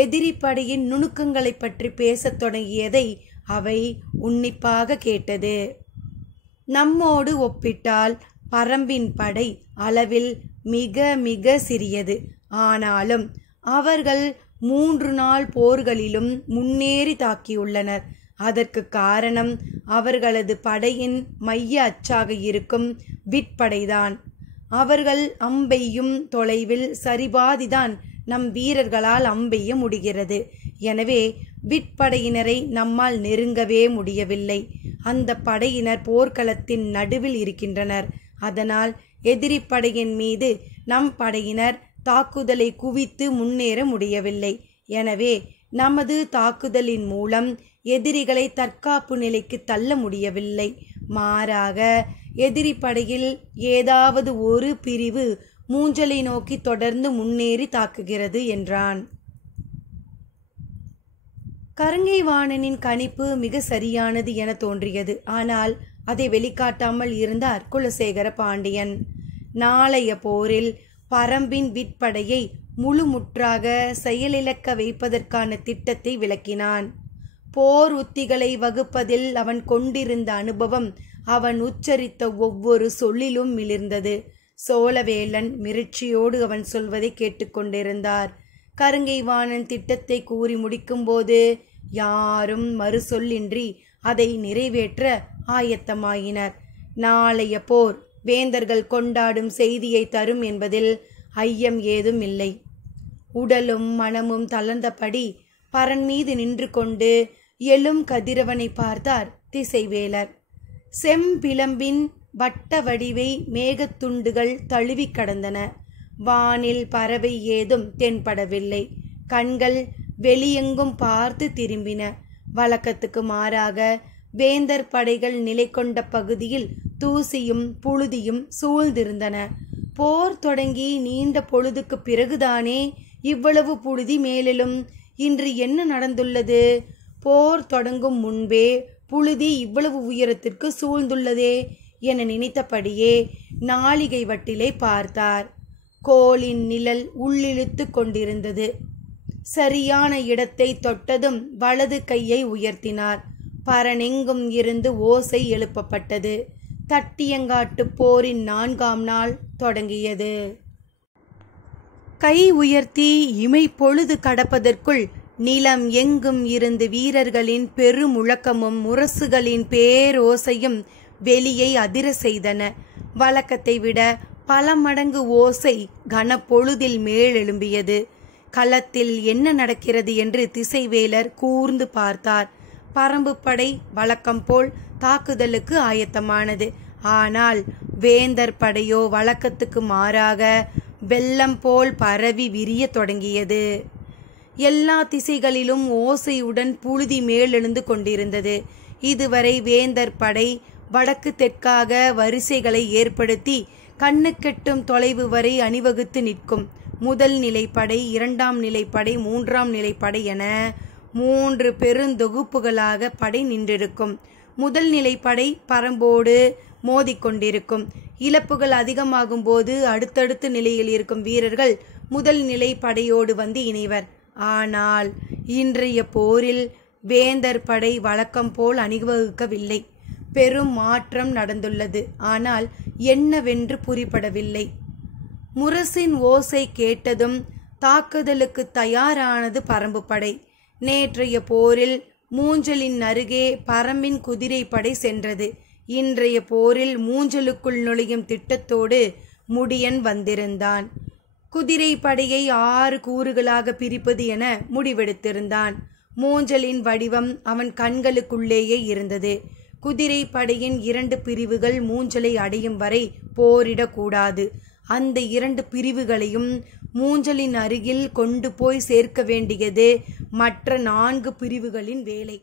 எதிரி படையின் நுணுக்கங்களை பற்றி பேசத் தொடங்கியதை அவை உன்னிப்பாக கேட்டது. நம்மோடு ஒப்பிட்டால் பரம்பின் படை அளவில் மிக மிக சிறியது. ஆனாலும் அவர்கள் 3 நாள் போர்களிலும் முன்னேறி தாக்கியுள்ளனர். அதற்கு காரணம் அவர்களது படையின் மைய அச்சாக இருக்கும் விற்படைதான். அவர்கள் அம்பெய்யும் தொலைவில் சரிபாதிதான் நம் வீரர்களால் அம்பெய்ய முடிகிறது. எனவே விற்படையினரை நம்மால் நெருங்கவே முடியவில்லை. அந்த படையினர் போர்க்களத்தின் நடுவில் இருக்கின்றனர். அதனால் எதிரி படையின் மீது நம் படையினர் தாக்குதலை குவித்து முன்னேற முடியவில்லை. எனவே நமது தாக்குதலின் மூலம் எதிரிகளை தற்காப்பு நிலைக்கு தள்ள முடியவில்லை. மாறாக எதிரி படையில் ஏதாவது ஒரு பிரிவு மூஞ்சலை நோக்கி தொடர்ந்து முன்னேறி தாக்குகிறது என்றான். கருங்கைவாணனின் கணிப்பு மிக சரியானது என தோன்றியது. ஆனால் அதை வெளிக்காட்டாமல் இருந்தார் குலசேகர பாண்டியன். நாளைய போரில் பரம்பின் விற்படையை முழுமுற்றாக செயலிழக்க வைப்பதற்கான திட்டத்தை விளக்கினான். போர் உத்திகளை வகுப்பதில் அவன் கொண்டிருந்த அனுபவம் அவன் உச்சரித்த ஒவ்வொரு சொல்லிலும் மிளிர்ந்தது. சோழவேளன் மிரட்சியோடு அவன் சொல்வதை கேட்டுக்கொண்டிருந்தார். கருங்கைவாணன் திட்டத்தை கூறி முடிக்கும்போது யாரும் மறுசொல்லின்றி அதை நிறைவேற்ற ஆயத்தமாயினர். நாளைய போர் வேந்தர்கள் கொண்டாடும் செய்தியை தரும் என்பதில் ஐயம் ஏதும் இல்லை. உடலும் மனமும் தளர்ந்தபடி பரன் மீது நின்று கொண்டு எழும் கதிரவனை பார்த்தார் திசைவேலர். செம்பிளம்பின் வட்ட வடிவை மேகத்துண்டுகள் தழுவி கடந்தன. வானில் பறவை ஏதும் தென்படவில்லை. கண்கள் வெளியெங்கும் பார்த்து திரும்பின. வழக்கத்துக்கு மாறாக வேந்தர் படைகள் நிலை கொண்ட பகுதியில் தூசியும் புழுதியும் சூழ்ந்திருந்தன. போர் தொடங்கி நீண்ட பொழுதுக்கு பிறகுதானே இவ்வளவு புழுதி மேலும். இன்று என்ன நடந்துள்ளது? போர் தொடங்கும் முன்பே புழுதி இவ்வளவு உயரத்திற்கு சூழ்ந்துள்ளதே என நினைத்தபடியே நாளிகை வட்டிலை பார்த்தார். கோளின் நிழல் உள்ளிழுத்து கொண்டிருந்தது. சரியான இடத்தை தொட்டதும் வலது கையை உயர்த்தினார். பரனெங்கும் இருந்து ஓசை எழுப்பப்பட்டது. தட்டியங்காட்டு போரின் 4ஆம் நாள் தொடங்கியது. கை உயர்த்தி இமை பொழுது கடப்பதற்குள் நிலம் எங்கும் இருந்து வீரர்களின் பெருமுழக்கமும் முரசுகளின் பேரோசையும் வெளியை அதிர செய்தன. வழக்கத்தை விட பல மடங்கு ஓசை கனப்பொழுதில் மேலெழும்பியது. களத்தில் என்ன நடக்கிறது என்று திசைவேலர் கூர்ந்து பார்த்தார். பரம்பு படை வழக்கம் போல் தாக்குதலுக்கு ஆயத்தமானது. ஆனால் வேந்தர் படையோ வழக்கத்துக்கு மாறாக வெள்ளம் போல் பரவி விரிய தொடங்கியது. எல்லா திசைகளிலும் ஓசையுடன் புழுதி மேலெழுந்து கொண்டிருந்தது. இதுவரை வேந்தர் படை வடக்கு தெற்காக வரிசைகளை ஏற்படுத்தி கண்ணுக்கெட்டும் தொலைவு வரை அணிவகுத்து நிற்கும். முதல் நிலைப்படை, 2ஆம் நிலைப்படை, 3ஆம் நிலைப்படை என 3 பெருந்தொகுப்புகளாக படை நின்றிருக்கும். முதல் நிலைப்படை பரம்போடு மோதிக்கொண்டிருக்கும். இழப்புகள் அதிகமாகும் போது அடுத்தடுத்த நிலையில் இருக்கும் வீரர்கள் முதல் நிலை படையோடு வந்து இணைவர். ஆனால் இன்றைய போரில் வேந்தர் படை வழக்கம் போல் அணிவகுக்கவில்லை. பெரும் மாற்றம் நடந்துள்ளது. ஆனால் என்னவென்று புரிபடவில்லை. முரசின் ஓசை கேட்டதும் தாக்குதலுக்கு தயாரானது பரம்பு படை. நேற்றைய போரில் மூஞ்சலின் அருகே பரம்பின் குதிரை படை சென்றது. இன்றைய போரில் மூஞ்சலுக்குள் நுழையும் திட்டத்தோடு முடியன் வந்திருந்தான். குதிரை படையை 6 கூறுகளாக பிரிப்பது என முடிவெடுத்திருந்தான். மூஞ்சலின் வடிவம் அவன் கண்களுக்குள்ளேயே இருந்தது. குதிரை படையின் 2 பிரிவுகள் மூஞ்சலை அடையும் வரை போரிடக்கூடாது. அந்த 2 பிரிவுகளையும் மூஞ்சலின் அருகில் கொண்டு போய் சேர்க்க வேண்டியது மற்ற 4 பிரிவுகளின் வேலை.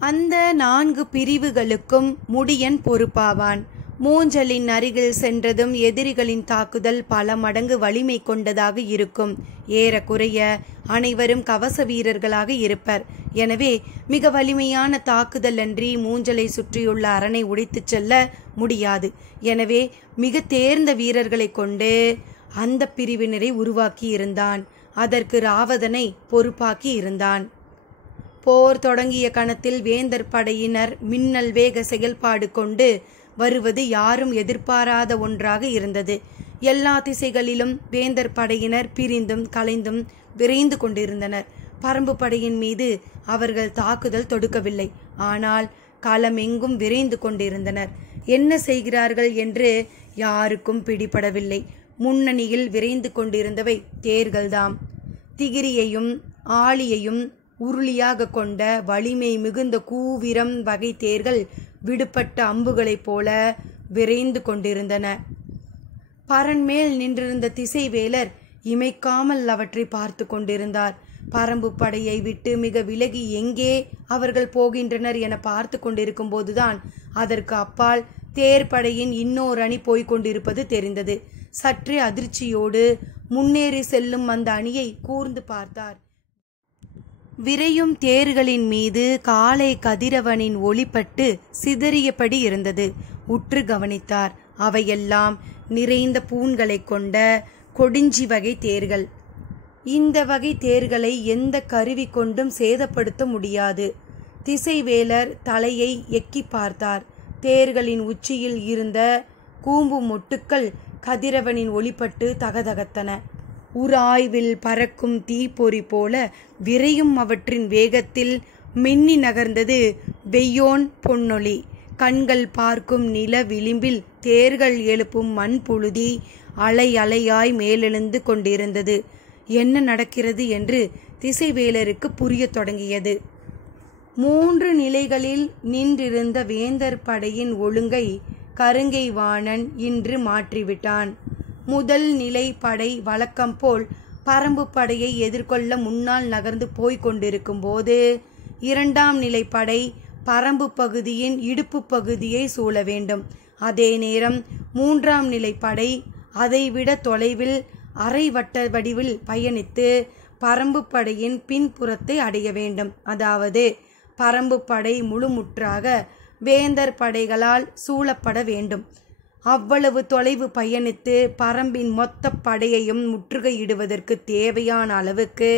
அந்த 4 பிரிவுகளுக்கும் முடியன் பொறுப்பாவான். மூஞ்சலின் அருகில் சென்றதும் எதிரிகளின் தாக்குதல் பல மடங்கு வலிமை கொண்டதாக இருக்கும். ஏறக்குறைய அனைவரும் கவச வீரர்களாக இருப்பர். எனவே மிக வலிமையான தாக்குதல் அன்றி மூஞ்சலை சுற்றியுள்ள அரணை உடைத்துச் செல்ல முடியாது. எனவே மிக தேர்ந்த வீரர்களை கொண்டு அந்த பிரிவினரை உருவாக்கி இருந்தான். அதற்கு ராவதனை பொறுப்பாக்கி இருந்தான். போர் தொடங்கிய கணத்தில் வேந்தர் படையினர் மின்னல் வேக செயல்பாடு கொண்டு வருவது யாரும் எதிர்பாராத ஒன்றாக இருந்தது. எல்லா திசைகளிலும் வேந்தர் படையினர் பிரிந்தும் கலைந்தும் விரைந்து கொண்டிருந்தனர். பரம்பு படையின் மீது அவர்கள் தாக்குதல் தொடுக்கவில்லை. ஆனால் களமெங்கும் விரைந்து கொண்டிருந்தனர். என்ன செய்கிறார்கள் என்று யாருக்கும் பிடிபடவில்லை. முன்னணியில் விரைந்து கொண்டிருந்தவை தேர்கள்தாம். திகிரியையும் ஆளியையும் உருளியாக கொண்ட வலிமை மிகுந்த கூவிரம் வகை தேர்கள் விடுபட்ட அம்புகளைப் போல விரைந்து கொண்டிருந்தன. பரன் மேல் நின்றிருந்த திசைவேலர் இமைக்காமல் அவற்றை பார்த்து கொண்டிருந்தார். பரம்பு படையை விட்டு மிக விலகி எங்கே அவர்கள் போகின்றனர் என பார்த்து கொண்டிருக்கும் போதுதான் அதற்கு அப்பால் தேர்ப்படையின் இன்னொரு அணி போய்கொண்டிருப்பது தெரிந்தது. சற்றே அதிர்ச்சியோடு முன்னேறி செல்லும் அந்த அணியை கூர்ந்து பார்த்தார். விரையும் தேர்களின் மீது காலை கதிரவனின் ஒளிப்பட்டு சிதறியபடி இருந்தது. உற்று கவனித்தார். அவையெல்லாம் நிறைந்த பூண்களை கொண்ட கொடிஞ்சி வகை தேர்கள். இந்த வகை தேர்களை எந்த கருவி கொண்டும் சேதப்படுத்த முடியாது. திசைவேலர் தலையை எக்கி பார்த்தார். தேர்களின் உச்சியில் இருந்த கூம்பு மொட்டுக்கள் கதிரவனின் ஒளிப்பட்டு தகதகத்தன. உராய்வில் பறக்கும் தீப்பொறி போல விரையும் அவற்றின் வேகத்தில் மின்னி நகர்ந்தது வெய்யோன் பொன்னொளி. கண்கள் பார்க்கும் நில விளிம்பில் தேர்கள் எழுப்பும் மண் புழுதி அலை அலையாய் மேலெழுந்து கொண்டிருந்தது. என்ன நடக்கிறது என்று திசைவேலருக்கு புரிய தொடங்கியது. 3 நிலைகளில் நின்றிருந்த வேந்தர் படையின் ஒழுங்கை கருங்கை வாணன் இன்று மாற்றிவிட்டான். முதல் நிலை படை வழக்கம் போல் பரம்பு படையை எதிர்கொள்ள முன்னால் நகர்ந்து போய்க் கொண்டிருக்கும் போது 2ஆம் நிலை படை பரம்பு பகுதியின் இடுப்பு பகுதியை சூழ வேண்டும். அதே நேரம் 3ஆம் நிலை படை அதைவிட தொலைவில் அரை வட்ட வடிவில் பயணித்து பரம்பு படையின் பின்புறத்தை அடைய வேண்டும். அதாவது பரம்பு படை முழுமுற்றாக வேந்தர் படைகளால் சூழப்பட வேண்டும். அவ்வளவு தொலைவு பயணித்து பரம்பின் மொத்த படையையும் முற்றுகையிடுவதற்கு தேவையான அளவுக்கு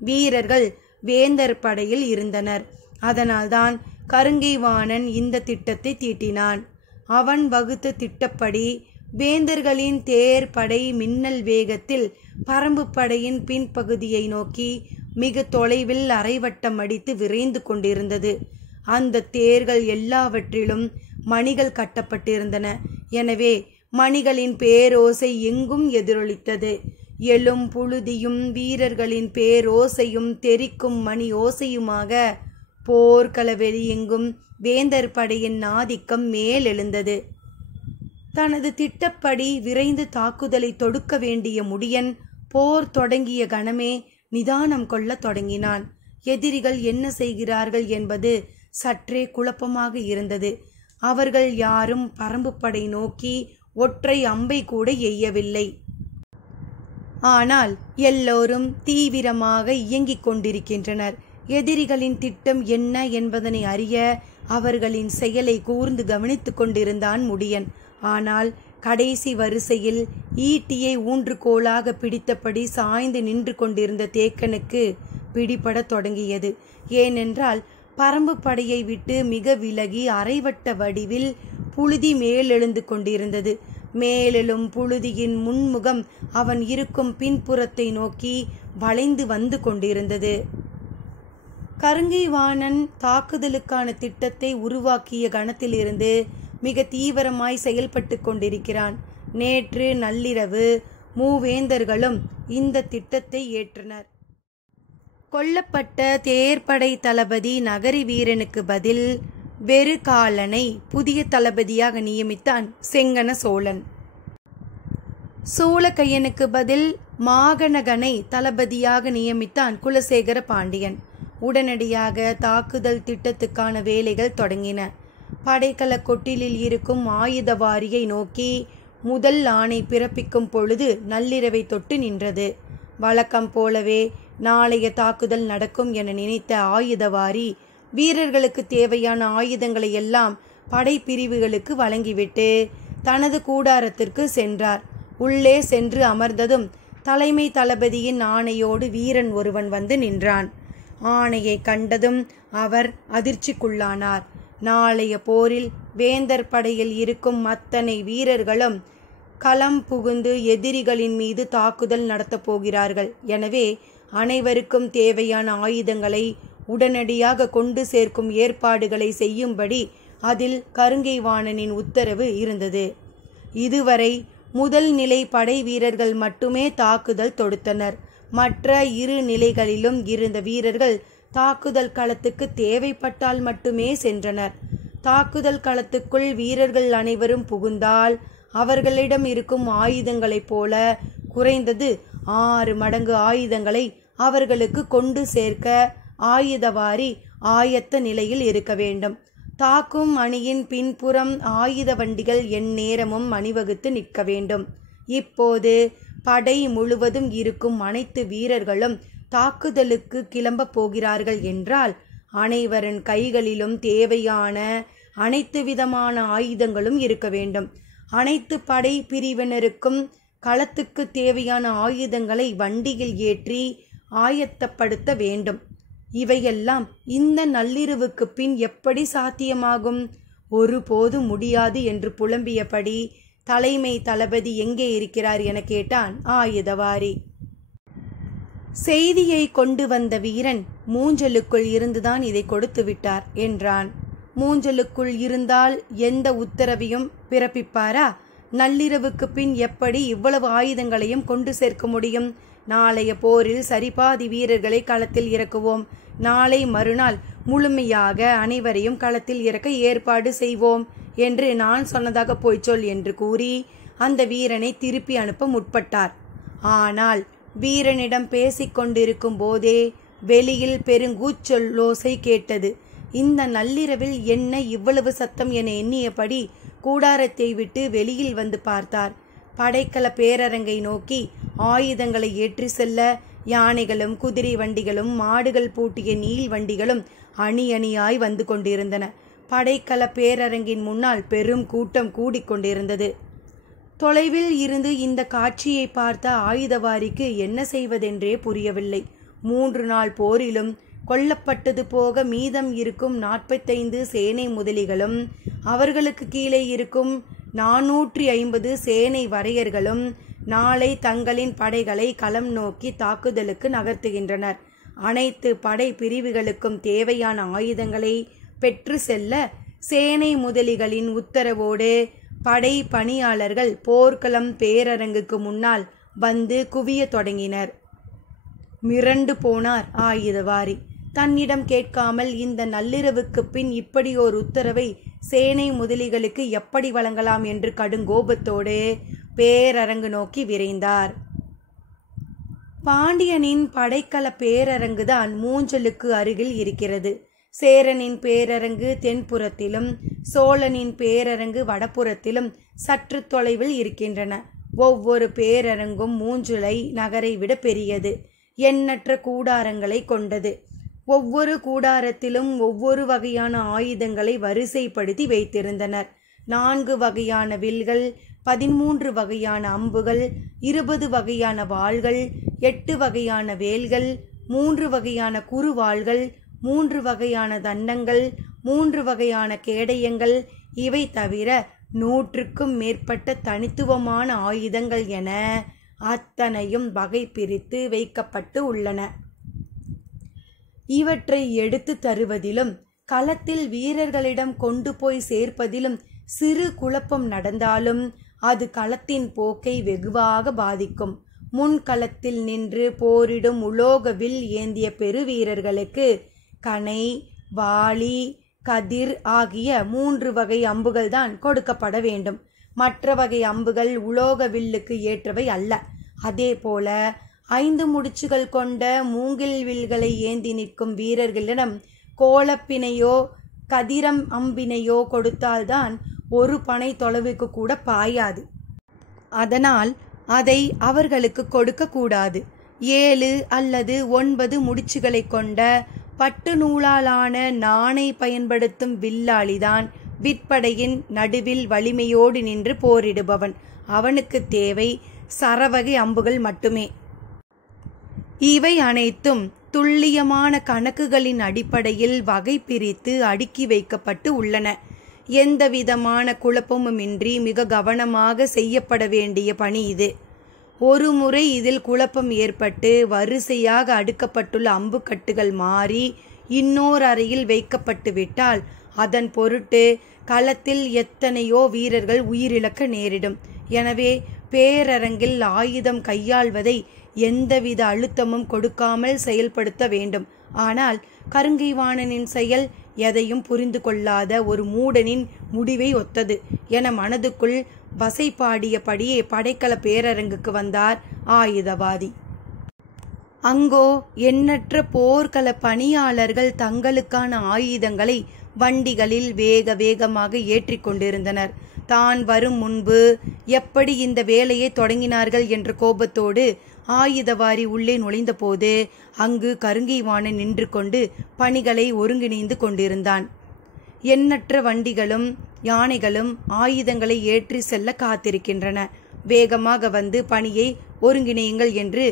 வீரர்கள் வேந்தர் படையில் இருந்தனர். அதனால்தான் கருங்கை வாணன் இந்த திட்டத்தை தீட்டினான். அவன் வகுத்த திட்டப்படி வேந்தர்களின் தேர் படை மின்னல் வேகத்தில் பரம்பு படையின் பின்பகுதியை நோக்கி மிக தொலைவில் அரைவட்டம் அடித்து விரைந்து கொண்டிருந்தது. அந்த தேர்கள் எல்லாவற்றிலும் மணிகள் கட்டப்பட்டிருந்தன. எனவே மணிகளின் பேரோசை எங்கும் எதிரொலித்தது. எழும் புழுதியும் வீரர்களின் பேரோசையும் தெரிக்கும் மணி ஓசையுமாக போர்க்கள வெளியெங்கும் வேந்தர் படையின் ஆதிக்கம் மேலெழுந்தது. தனது திட்டப்படி விரைந்து தாக்குதலை தொடுக்க வேண்டிய முடியன் போர் தொடங்கிய கணமே நிதானம் கொள்ள தொடங்கினான். எதிரிகள் என்ன செய்கிறார்கள் என்பது சற்றே குழப்பமாக இருந்தது. அவர்கள் யாரும் பரம்பு படை நோக்கி ஒற்றை அம்பை கூட எய்யவில்லை. ஆனால் எல்லோரும் தீவிரமாக இயங்கிக் கொண்டிருக்கின்றனர். எதிரிகளின் திட்டம் என்ன என்பதனை அறிய அவர்களின் செயலை கூர்ந்து கவனித்துக் கொண்டிருந்தான் முடியன். ஆனால் கடைசி வரிசையில் ஈட்டியை ஊன்றுகோலாக பிடித்தபடி சாய்ந்து நின்று கொண்டிருந்த தேக்கனுக்கு பிடிபட தொடங்கியது. ஏனென்றால் பரம்பு படையை விட்டு மிக விலகி அரைவட்ட வடிவில் புழுதி மேலெழுந்து கொண்டிருந்தது. மேலெழும் புழுதியின் முன்முகம் அவன் இருக்கும் பின்புறத்தை நோக்கி வளைந்து வந்து கொண்டிருந்தது. கருங்கை வாணன் தாக்குதலுக்கான திட்டத்தை உருவாக்கிய கணத்திலிருந்து மிக தீவிரமாய் செயல்பட்டு கொண்டிருக்கிறான். நேற்று நள்ளிரவு மூவேந்தர்களும் இந்த திட்டத்தை ஏற்றனர். கொல்லப்பட்ட தேர்ப்படை தளபதி நகரி வீரனுக்கு பதில் வெறுகாலனை புதிய தளபதியாக நியமித்தான் செங்கன சோழன். சூளக்கையனுக்கு பதில் மாகணகனை தளபதியாக நியமித்தான் குலசேகர பாண்டியன். உடனடியாக தாக்குதல் திட்டத்துக்கான வேலைகள் தொடங்கின. படைக்கல கொட்டிலில் இருக்கும் ஆயுதவாரியை நோக்கி முதல் ஆணை பிறப்பிக்கும் பொழுது நள்ளிரவை தொட்டு நின்றது. வழக்கம் போலவே நாளைய தாக்குதல் நடக்கும் என நினைத்த ஆயுதவாரி வீரர்களுக்கு தேவையான ஆயுதங்களை எல்லாம் படைப்பிரிவுகளுக்கு வழங்கிவிட்டு தனது கூடாரத்திற்கு சென்றார். உள்ளே சென்று அமர்ந்ததும் தலைமை தளபதியின் ஆணையோடு வீரன் ஒருவன் வந்து நின்றான். ஆணையை கண்டதும் அவர் அதிர்ச்சிக்குள்ளானார். நாளைய போரில் வேந்தர் படையில் இருக்கும் அத்தனை வீரர்களும் களம் புகுந்து எதிரிகளின் மீது தாக்குதல் நடத்தப் போகிறார்கள். எனவே அனைவருக்கும் தேவையான ஆயுதங்களை உடனடியாக கொண்டு சேர்க்கும் ஏற்பாடுகளை செய்யும்படி அதில் கருங்கை வாணனின் உத்தரவு இருந்தது. இதுவரை முதல் நிலை படை வீரர்கள் மட்டுமே தாக்குதல் தொடுத்தனர். மற்ற 2 நிலைகளிலும் இருந்த வீரர்கள் தாக்குதல் களத்துக்கு தேவைப்பட்டால் மட்டுமே சென்றனர். தாக்குதல் களத்துக்குள் வீரர்கள் அனைவரும் புகுந்தால் அவர்களிடம் இருக்கும் ஆயுதங்களைப் போல குறைந்தது 6 மடங்கு ஆயுதங்களை அவர்களுக்கு கொண்டு சேர்க்க ஆயுதவாரி ஆயத்த நிலையில் இருக்க வேண்டும். தாக்கும் அணியின் பின்புறம் ஆயுத வண்டிகள் எந்நேரமும் அணிவகுத்து நிற்க வேண்டும். இப்போது படை முழுவதும் இருக்கும் அனைத்து வீரர்களும் தாக்குதலுக்கு கிளம்பப் போகிறார்கள் என்றால் அனைவரின் கைகளிலும் தேவையான அனைத்து விதமான ஆயுதங்களும் இருக்க வேண்டும். அனைத்து படை பிரிவினருக்கும் களத்துக்கு தேவையான ஆயுதங்களை வண்டியில் ஏற்றி ஆயத்தப்படுத்த வேண்டும். இவையெல்லாம் இந்த நள்ளிரவுக்கு பின் எப்படி சாத்தியமாகும்? ஒருபோதும் முடியாது என்று புலம்பியபடி தலைமை தளபதி எங்கே இருக்கிறார் என கேட்டான் ஆயுதவாரி. செய்தியை கொண்டு வந்த வீரன் மூஞ்சலுக்குள் இருந்துதான் இதை கொடுத்து விட்டார் என்றான். மூஞ்சலுக்குள் இருந்தால் எந்த உத்தரவையும் பிறப்பிப்பாரா? நள்ளிரவுக்கு பின் எப்படி இவ்வளவு ஆயுதங்களையும் கொண்டு சேர்க்க முடியும்? நாளைய போரில் சரிபாதி வீரர்களை களத்தில் இறக்குவோம். நாளை மறுநாள் முழுமையாக அனைவரையும் களத்தில் இறக்க ஏற்பாடு செய்வோம் என்று நான் சொன்னதாக போய்ச்சொல் என்று கூறி அந்த வீரனை திருப்பி அனுப்ப முற்பட்டார். ஆனால் வீரனிடம் பேசிக்கொண்டிருக்கும் போதே வெளியில் பெருங்கூச்சொல்லோசை கேட்டது. இந்த நள்ளிரவில் என்ன இவ்வளவு சத்தம் என எண்ணியபடி கூடாரத்தை விட்டு வெளியில் வந்து பார்த்தார். படைக்கல பேரரங்கை நோக்கி ஆயுதங்களை ஏற்றி செல்ல யானைகளும் குதிரை வண்டிகளும் மாடுகள் பூட்டிய நீள் வண்டிகளும் அணி அணியாய் வந்து கொண்டிருந்தன. படைக்கல பேரரங்கின் முன்னால் பெரும் கூட்டம் கூடிக்கொண்டிருந்தது. தொலைவில் இருந்து இந்த காட்சியை பார்த்த ஆயுதவாரிக்கு என்ன செய்வதென்றே புரியவில்லை. 3 நாள் போரிலும் கொல்லப்பட்டது போக மீதம் இருக்கும் 45 சேனை முதலிகளும் அவர்களுக்கு கீழே இருக்கும் 450 சேனை வரையர்களும் நாளை தங்களின் படைகளை களம் நோக்கி தாக்குதலுக்கு நகர்த்துகின்றனர். அனைத்து படை பிரிவுகளுக்கும் தேவையான ஆயுதங்களை பெற்று செல்ல சேனை முதலிகளின் உத்தரவோடு படை பணியாளர்கள் போர்க்களம் பேரரங்குக்கு முன்னால் வந்து குவிய தொடங்கினர். மிரண்டு போனார் ஆயுதவாரி. தன்னிடம் கேட்காமல் இந்த நள்ளிரவுக்கு பின் இப்படி ஒரு உத்தரவை சேனை முதலிகளுக்கு எப்படி வழங்கலாம் என்று கடுங்கோபத்தோடு பேரரங்கு நோக்கி விரைந்தார். பாண்டியனின் படைக்கல பேரரங்குதான் மூஞ்சலுக்கு அருகில் இருக்கிறது. சேரனின் பேரரங்கு தென்புறத்திலும் சோழனின் பேரரங்கு வடபுறத்திலும் சற்று தொலைவில் இருக்கின்றன. ஒவ்வொரு பேரரங்கும் மூஞ்சலை நகரை விட பெரியது. எண்ணற்ற கூடாரங்களை கொண்டது. ஒவ்வொரு கூடாரத்திலும் ஒவ்வொரு வகையான ஆயுதங்களை வரிசைப்படுத்தி வைத்திருந்தனர். 4 வகையான வில்கள், 13 வகையான அம்புகள், 20 வகையான வாள்கள், 8 வகையான வேல்கள், 3 வகையான குறுவாள்கள், 3 வகையான தண்டங்கள், 3 வகையான கேடயங்கள், இவை தவிர 100க்கும் மேற்பட்ட தனித்துவமான ஆயுதங்கள் என அத்தனையும் வகை பிரித்து வைக்கப்பட்டு உள்ளன. இவற்றை எடுத்து தருவதிலும் களத்தில் வீரர்களிடம் கொண்டு போய் சேர்ப்பதிலும் சிறு குழப்பம் நடந்தாலும் அது களத்தின் போக்கை வெகுவாக பாதிக்கும். முன்களத்தில் நின்று போரிடும் உலோக வில் ஏந்திய பெருவீரர்களுக்கு கணை, வாளி, கதிர் ஆகிய 3 வகை அம்புகள் தான் கொடுக்கப்பட வேண்டும். மற்ற வகை அம்புகள் உலோக வில்லுக்கு ஏற்றவை அல்ல. அதே போல 5 முடிச்சுகள் கொண்ட மூங்கில் வில்களை ஏந்தி நிற்கும் வீரர்களிடம் கோலப்பினையோ கதிரம் அம்பினையோ கொடுத்தால்தான் ஒரு பனை தொலைவுக்கு கூட பாயாது. அதனால் அதை அவர்களுக்கு கொடுக்க கூடாது. 7 அல்லது 9 முடிச்சுகளை கொண்ட பட்டு நூலாலான நாணை பயன்படுத்தும் வில்லாளிதான் விற்படையின் நடுவில் வலிமையோடு நின்று போரிடுபவன். அவனுக்கு தேவை சரவகை அம்புகள் மட்டுமே. இவை அனைத்தும் துல்லியமான கணக்குகளின் அடிப்படையில் வகை பிரித்து அடுக்கி வைக்கப்பட்டு உள்ளன. எந்தவிதமான குழப்பமுமின்றி மிக கவனமாக செய்யப்பட வேண்டிய பணி இது. ஒரு முறை இதில் குழப்பம் ஏற்பட்டு வரிசையாக அடுக்கப்பட்டுள்ள அம்புக்கட்டுகள் மாறி இன்னோர் அறையில் வைக்கப்பட்டு விட்டால் அதன் பொருட்டு களத்தில் எத்தனையோ வீரர்கள் உயிரிழக்க நேரிடும். எனவே பேரரங்கில் ஆயுதம் கையாள்வதை எந்தவித அழுத்தமும் கொடுக்காமல் செயல்படுத்த வேண்டும். ஆனால் கருங்கைவாணனின் செயல் எதையும் புரிந்து கொள்ளாத ஒரு மூடனின் முடிவை ஒத்தது என மனதுக்குள் வசைபாடியபடியே படைக்கல பேரரங்குக்கு வந்தார் ஆயுதவாதி. அங்கோ எண்ணற்ற போர்க்கள பணியாளர்கள் தங்களுக்கான ஆயுதங்களை வண்டிகளில் வேக வேகமாக ஏற்றி கொண்டிருந்தனர். தான் வரும் முன்பு எப்படி இந்த வேலையை தொடங்கினார்கள் என்ற கோபத்தோடு ஆயுதவாரி உள்ளே நுழைந்தபோது அங்கு கருங்கைவாணன் நின்று கொண்டு பணிகளை ஒருங்கிணைந்து கொண்டிருந்தான். எண்ணற்ற வண்டிகளும் யானைகளும் ஆயுதங்களை ஏற்றி செல்ல காத்திருக்கின்றன. வேகமாக வந்து பணியை ஒருங்கிணையுங்கள் என்று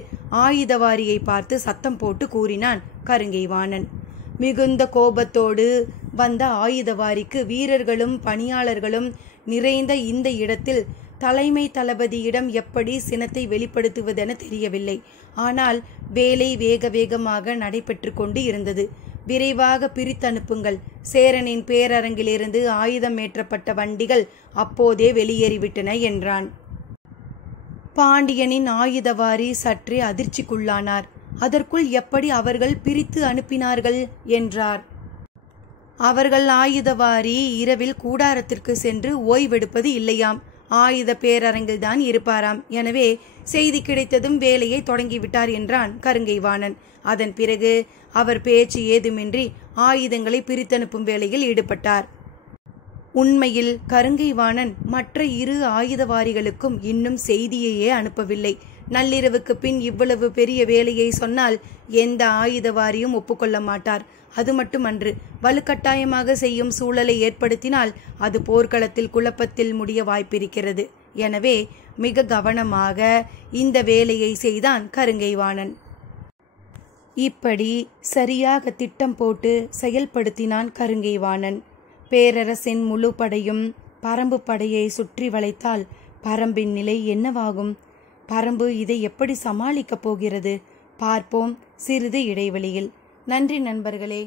ஆயுதவாரியை பார்த்து சத்தம் போட்டு கூறினான் கருங்கைவாணன். மிகுந்த கோபத்தோடு வந்த ஆயுதவாரிக்கு வீரர்களும் பணியாளர்களும் நிறைந்த இந்த இடத்தில் தலைமை தளபதியிடம் எப்படி சினத்தை வெளிப்படுத்துவதென தெரியவில்லை. ஆனால் வேலை வேக வேகமாக நடைபெற்று கொண்டு இருந்தது. விரைவாக பிரித்தனுப்புங்கள். சேரனின் பேரரங்கிலிருந்து ஆயுதம் ஏற்றப்பட்ட வண்டிகள் அப்போதே வெளியேறிவிட்டன என்றான். பாண்டியனின் ஆயுதவாரி சற்றே அதிர்ச்சிக்குள்ளானார். அதற்குள் எப்படி அவர்கள் பிரித்து அனுப்பினார்கள் என்றார். அவர்கள் ஆயுதவாரி இரவில் கூடாரத்திற்கு சென்று ஓய்வெடுப்பது இல்லையாம். ஆயுத பேரரங்கில்தான் இருப்பாராம். எனவே செய்தி கிடைத்ததும் வேலையை தொடங்கிவிட்டார் என்றான் கருங்கைவாணன். அதன் பிறகு அவர் பேச்சு ஏதுமின்றி ஆயுதங்களை பிரித்தனுப்பும் வேலையில் ஈடுபட்டார். உண்மையில் கருங்கைவாணன் மற்ற இரு ஆயுதவாரிகளுக்கும் இன்னும் செய்தியையே அனுப்பவில்லை. நள்ளிரவுக்கு பின் இவ்வளவு பெரிய வேலையை சொன்னால் எந்த ஆயுதவாரியும் ஒப்புக்கொள்ள மாட்டார். அது மட்டுமன்று, வலுக்கட்டாயமாக செய்யும் சூழலை ஏற்படுத்தினால் அது போர்க்களத்தில் குழப்பத்தில் முடிய வாய்ப்பிருக்கிறது. எனவே மிக கவனமாக இந்த வேலையை செய்தான் கருங்கைவாணன். இப்படி சரியாக திட்டம் போட்டு செயல்படுத்தினான் கருங்கைவாணன். பேரரசின் முழு படையும் பரம்பு படையை சுற்றி வளைத்தால் பரம்பின் நிலை என்னவாகும்? பரம்பு இதை எப்படி சமாளிக்கப் போகிறது? பார்ப்போம் சிறிது இடைவெளியில். நன்றி நண்பர்களே.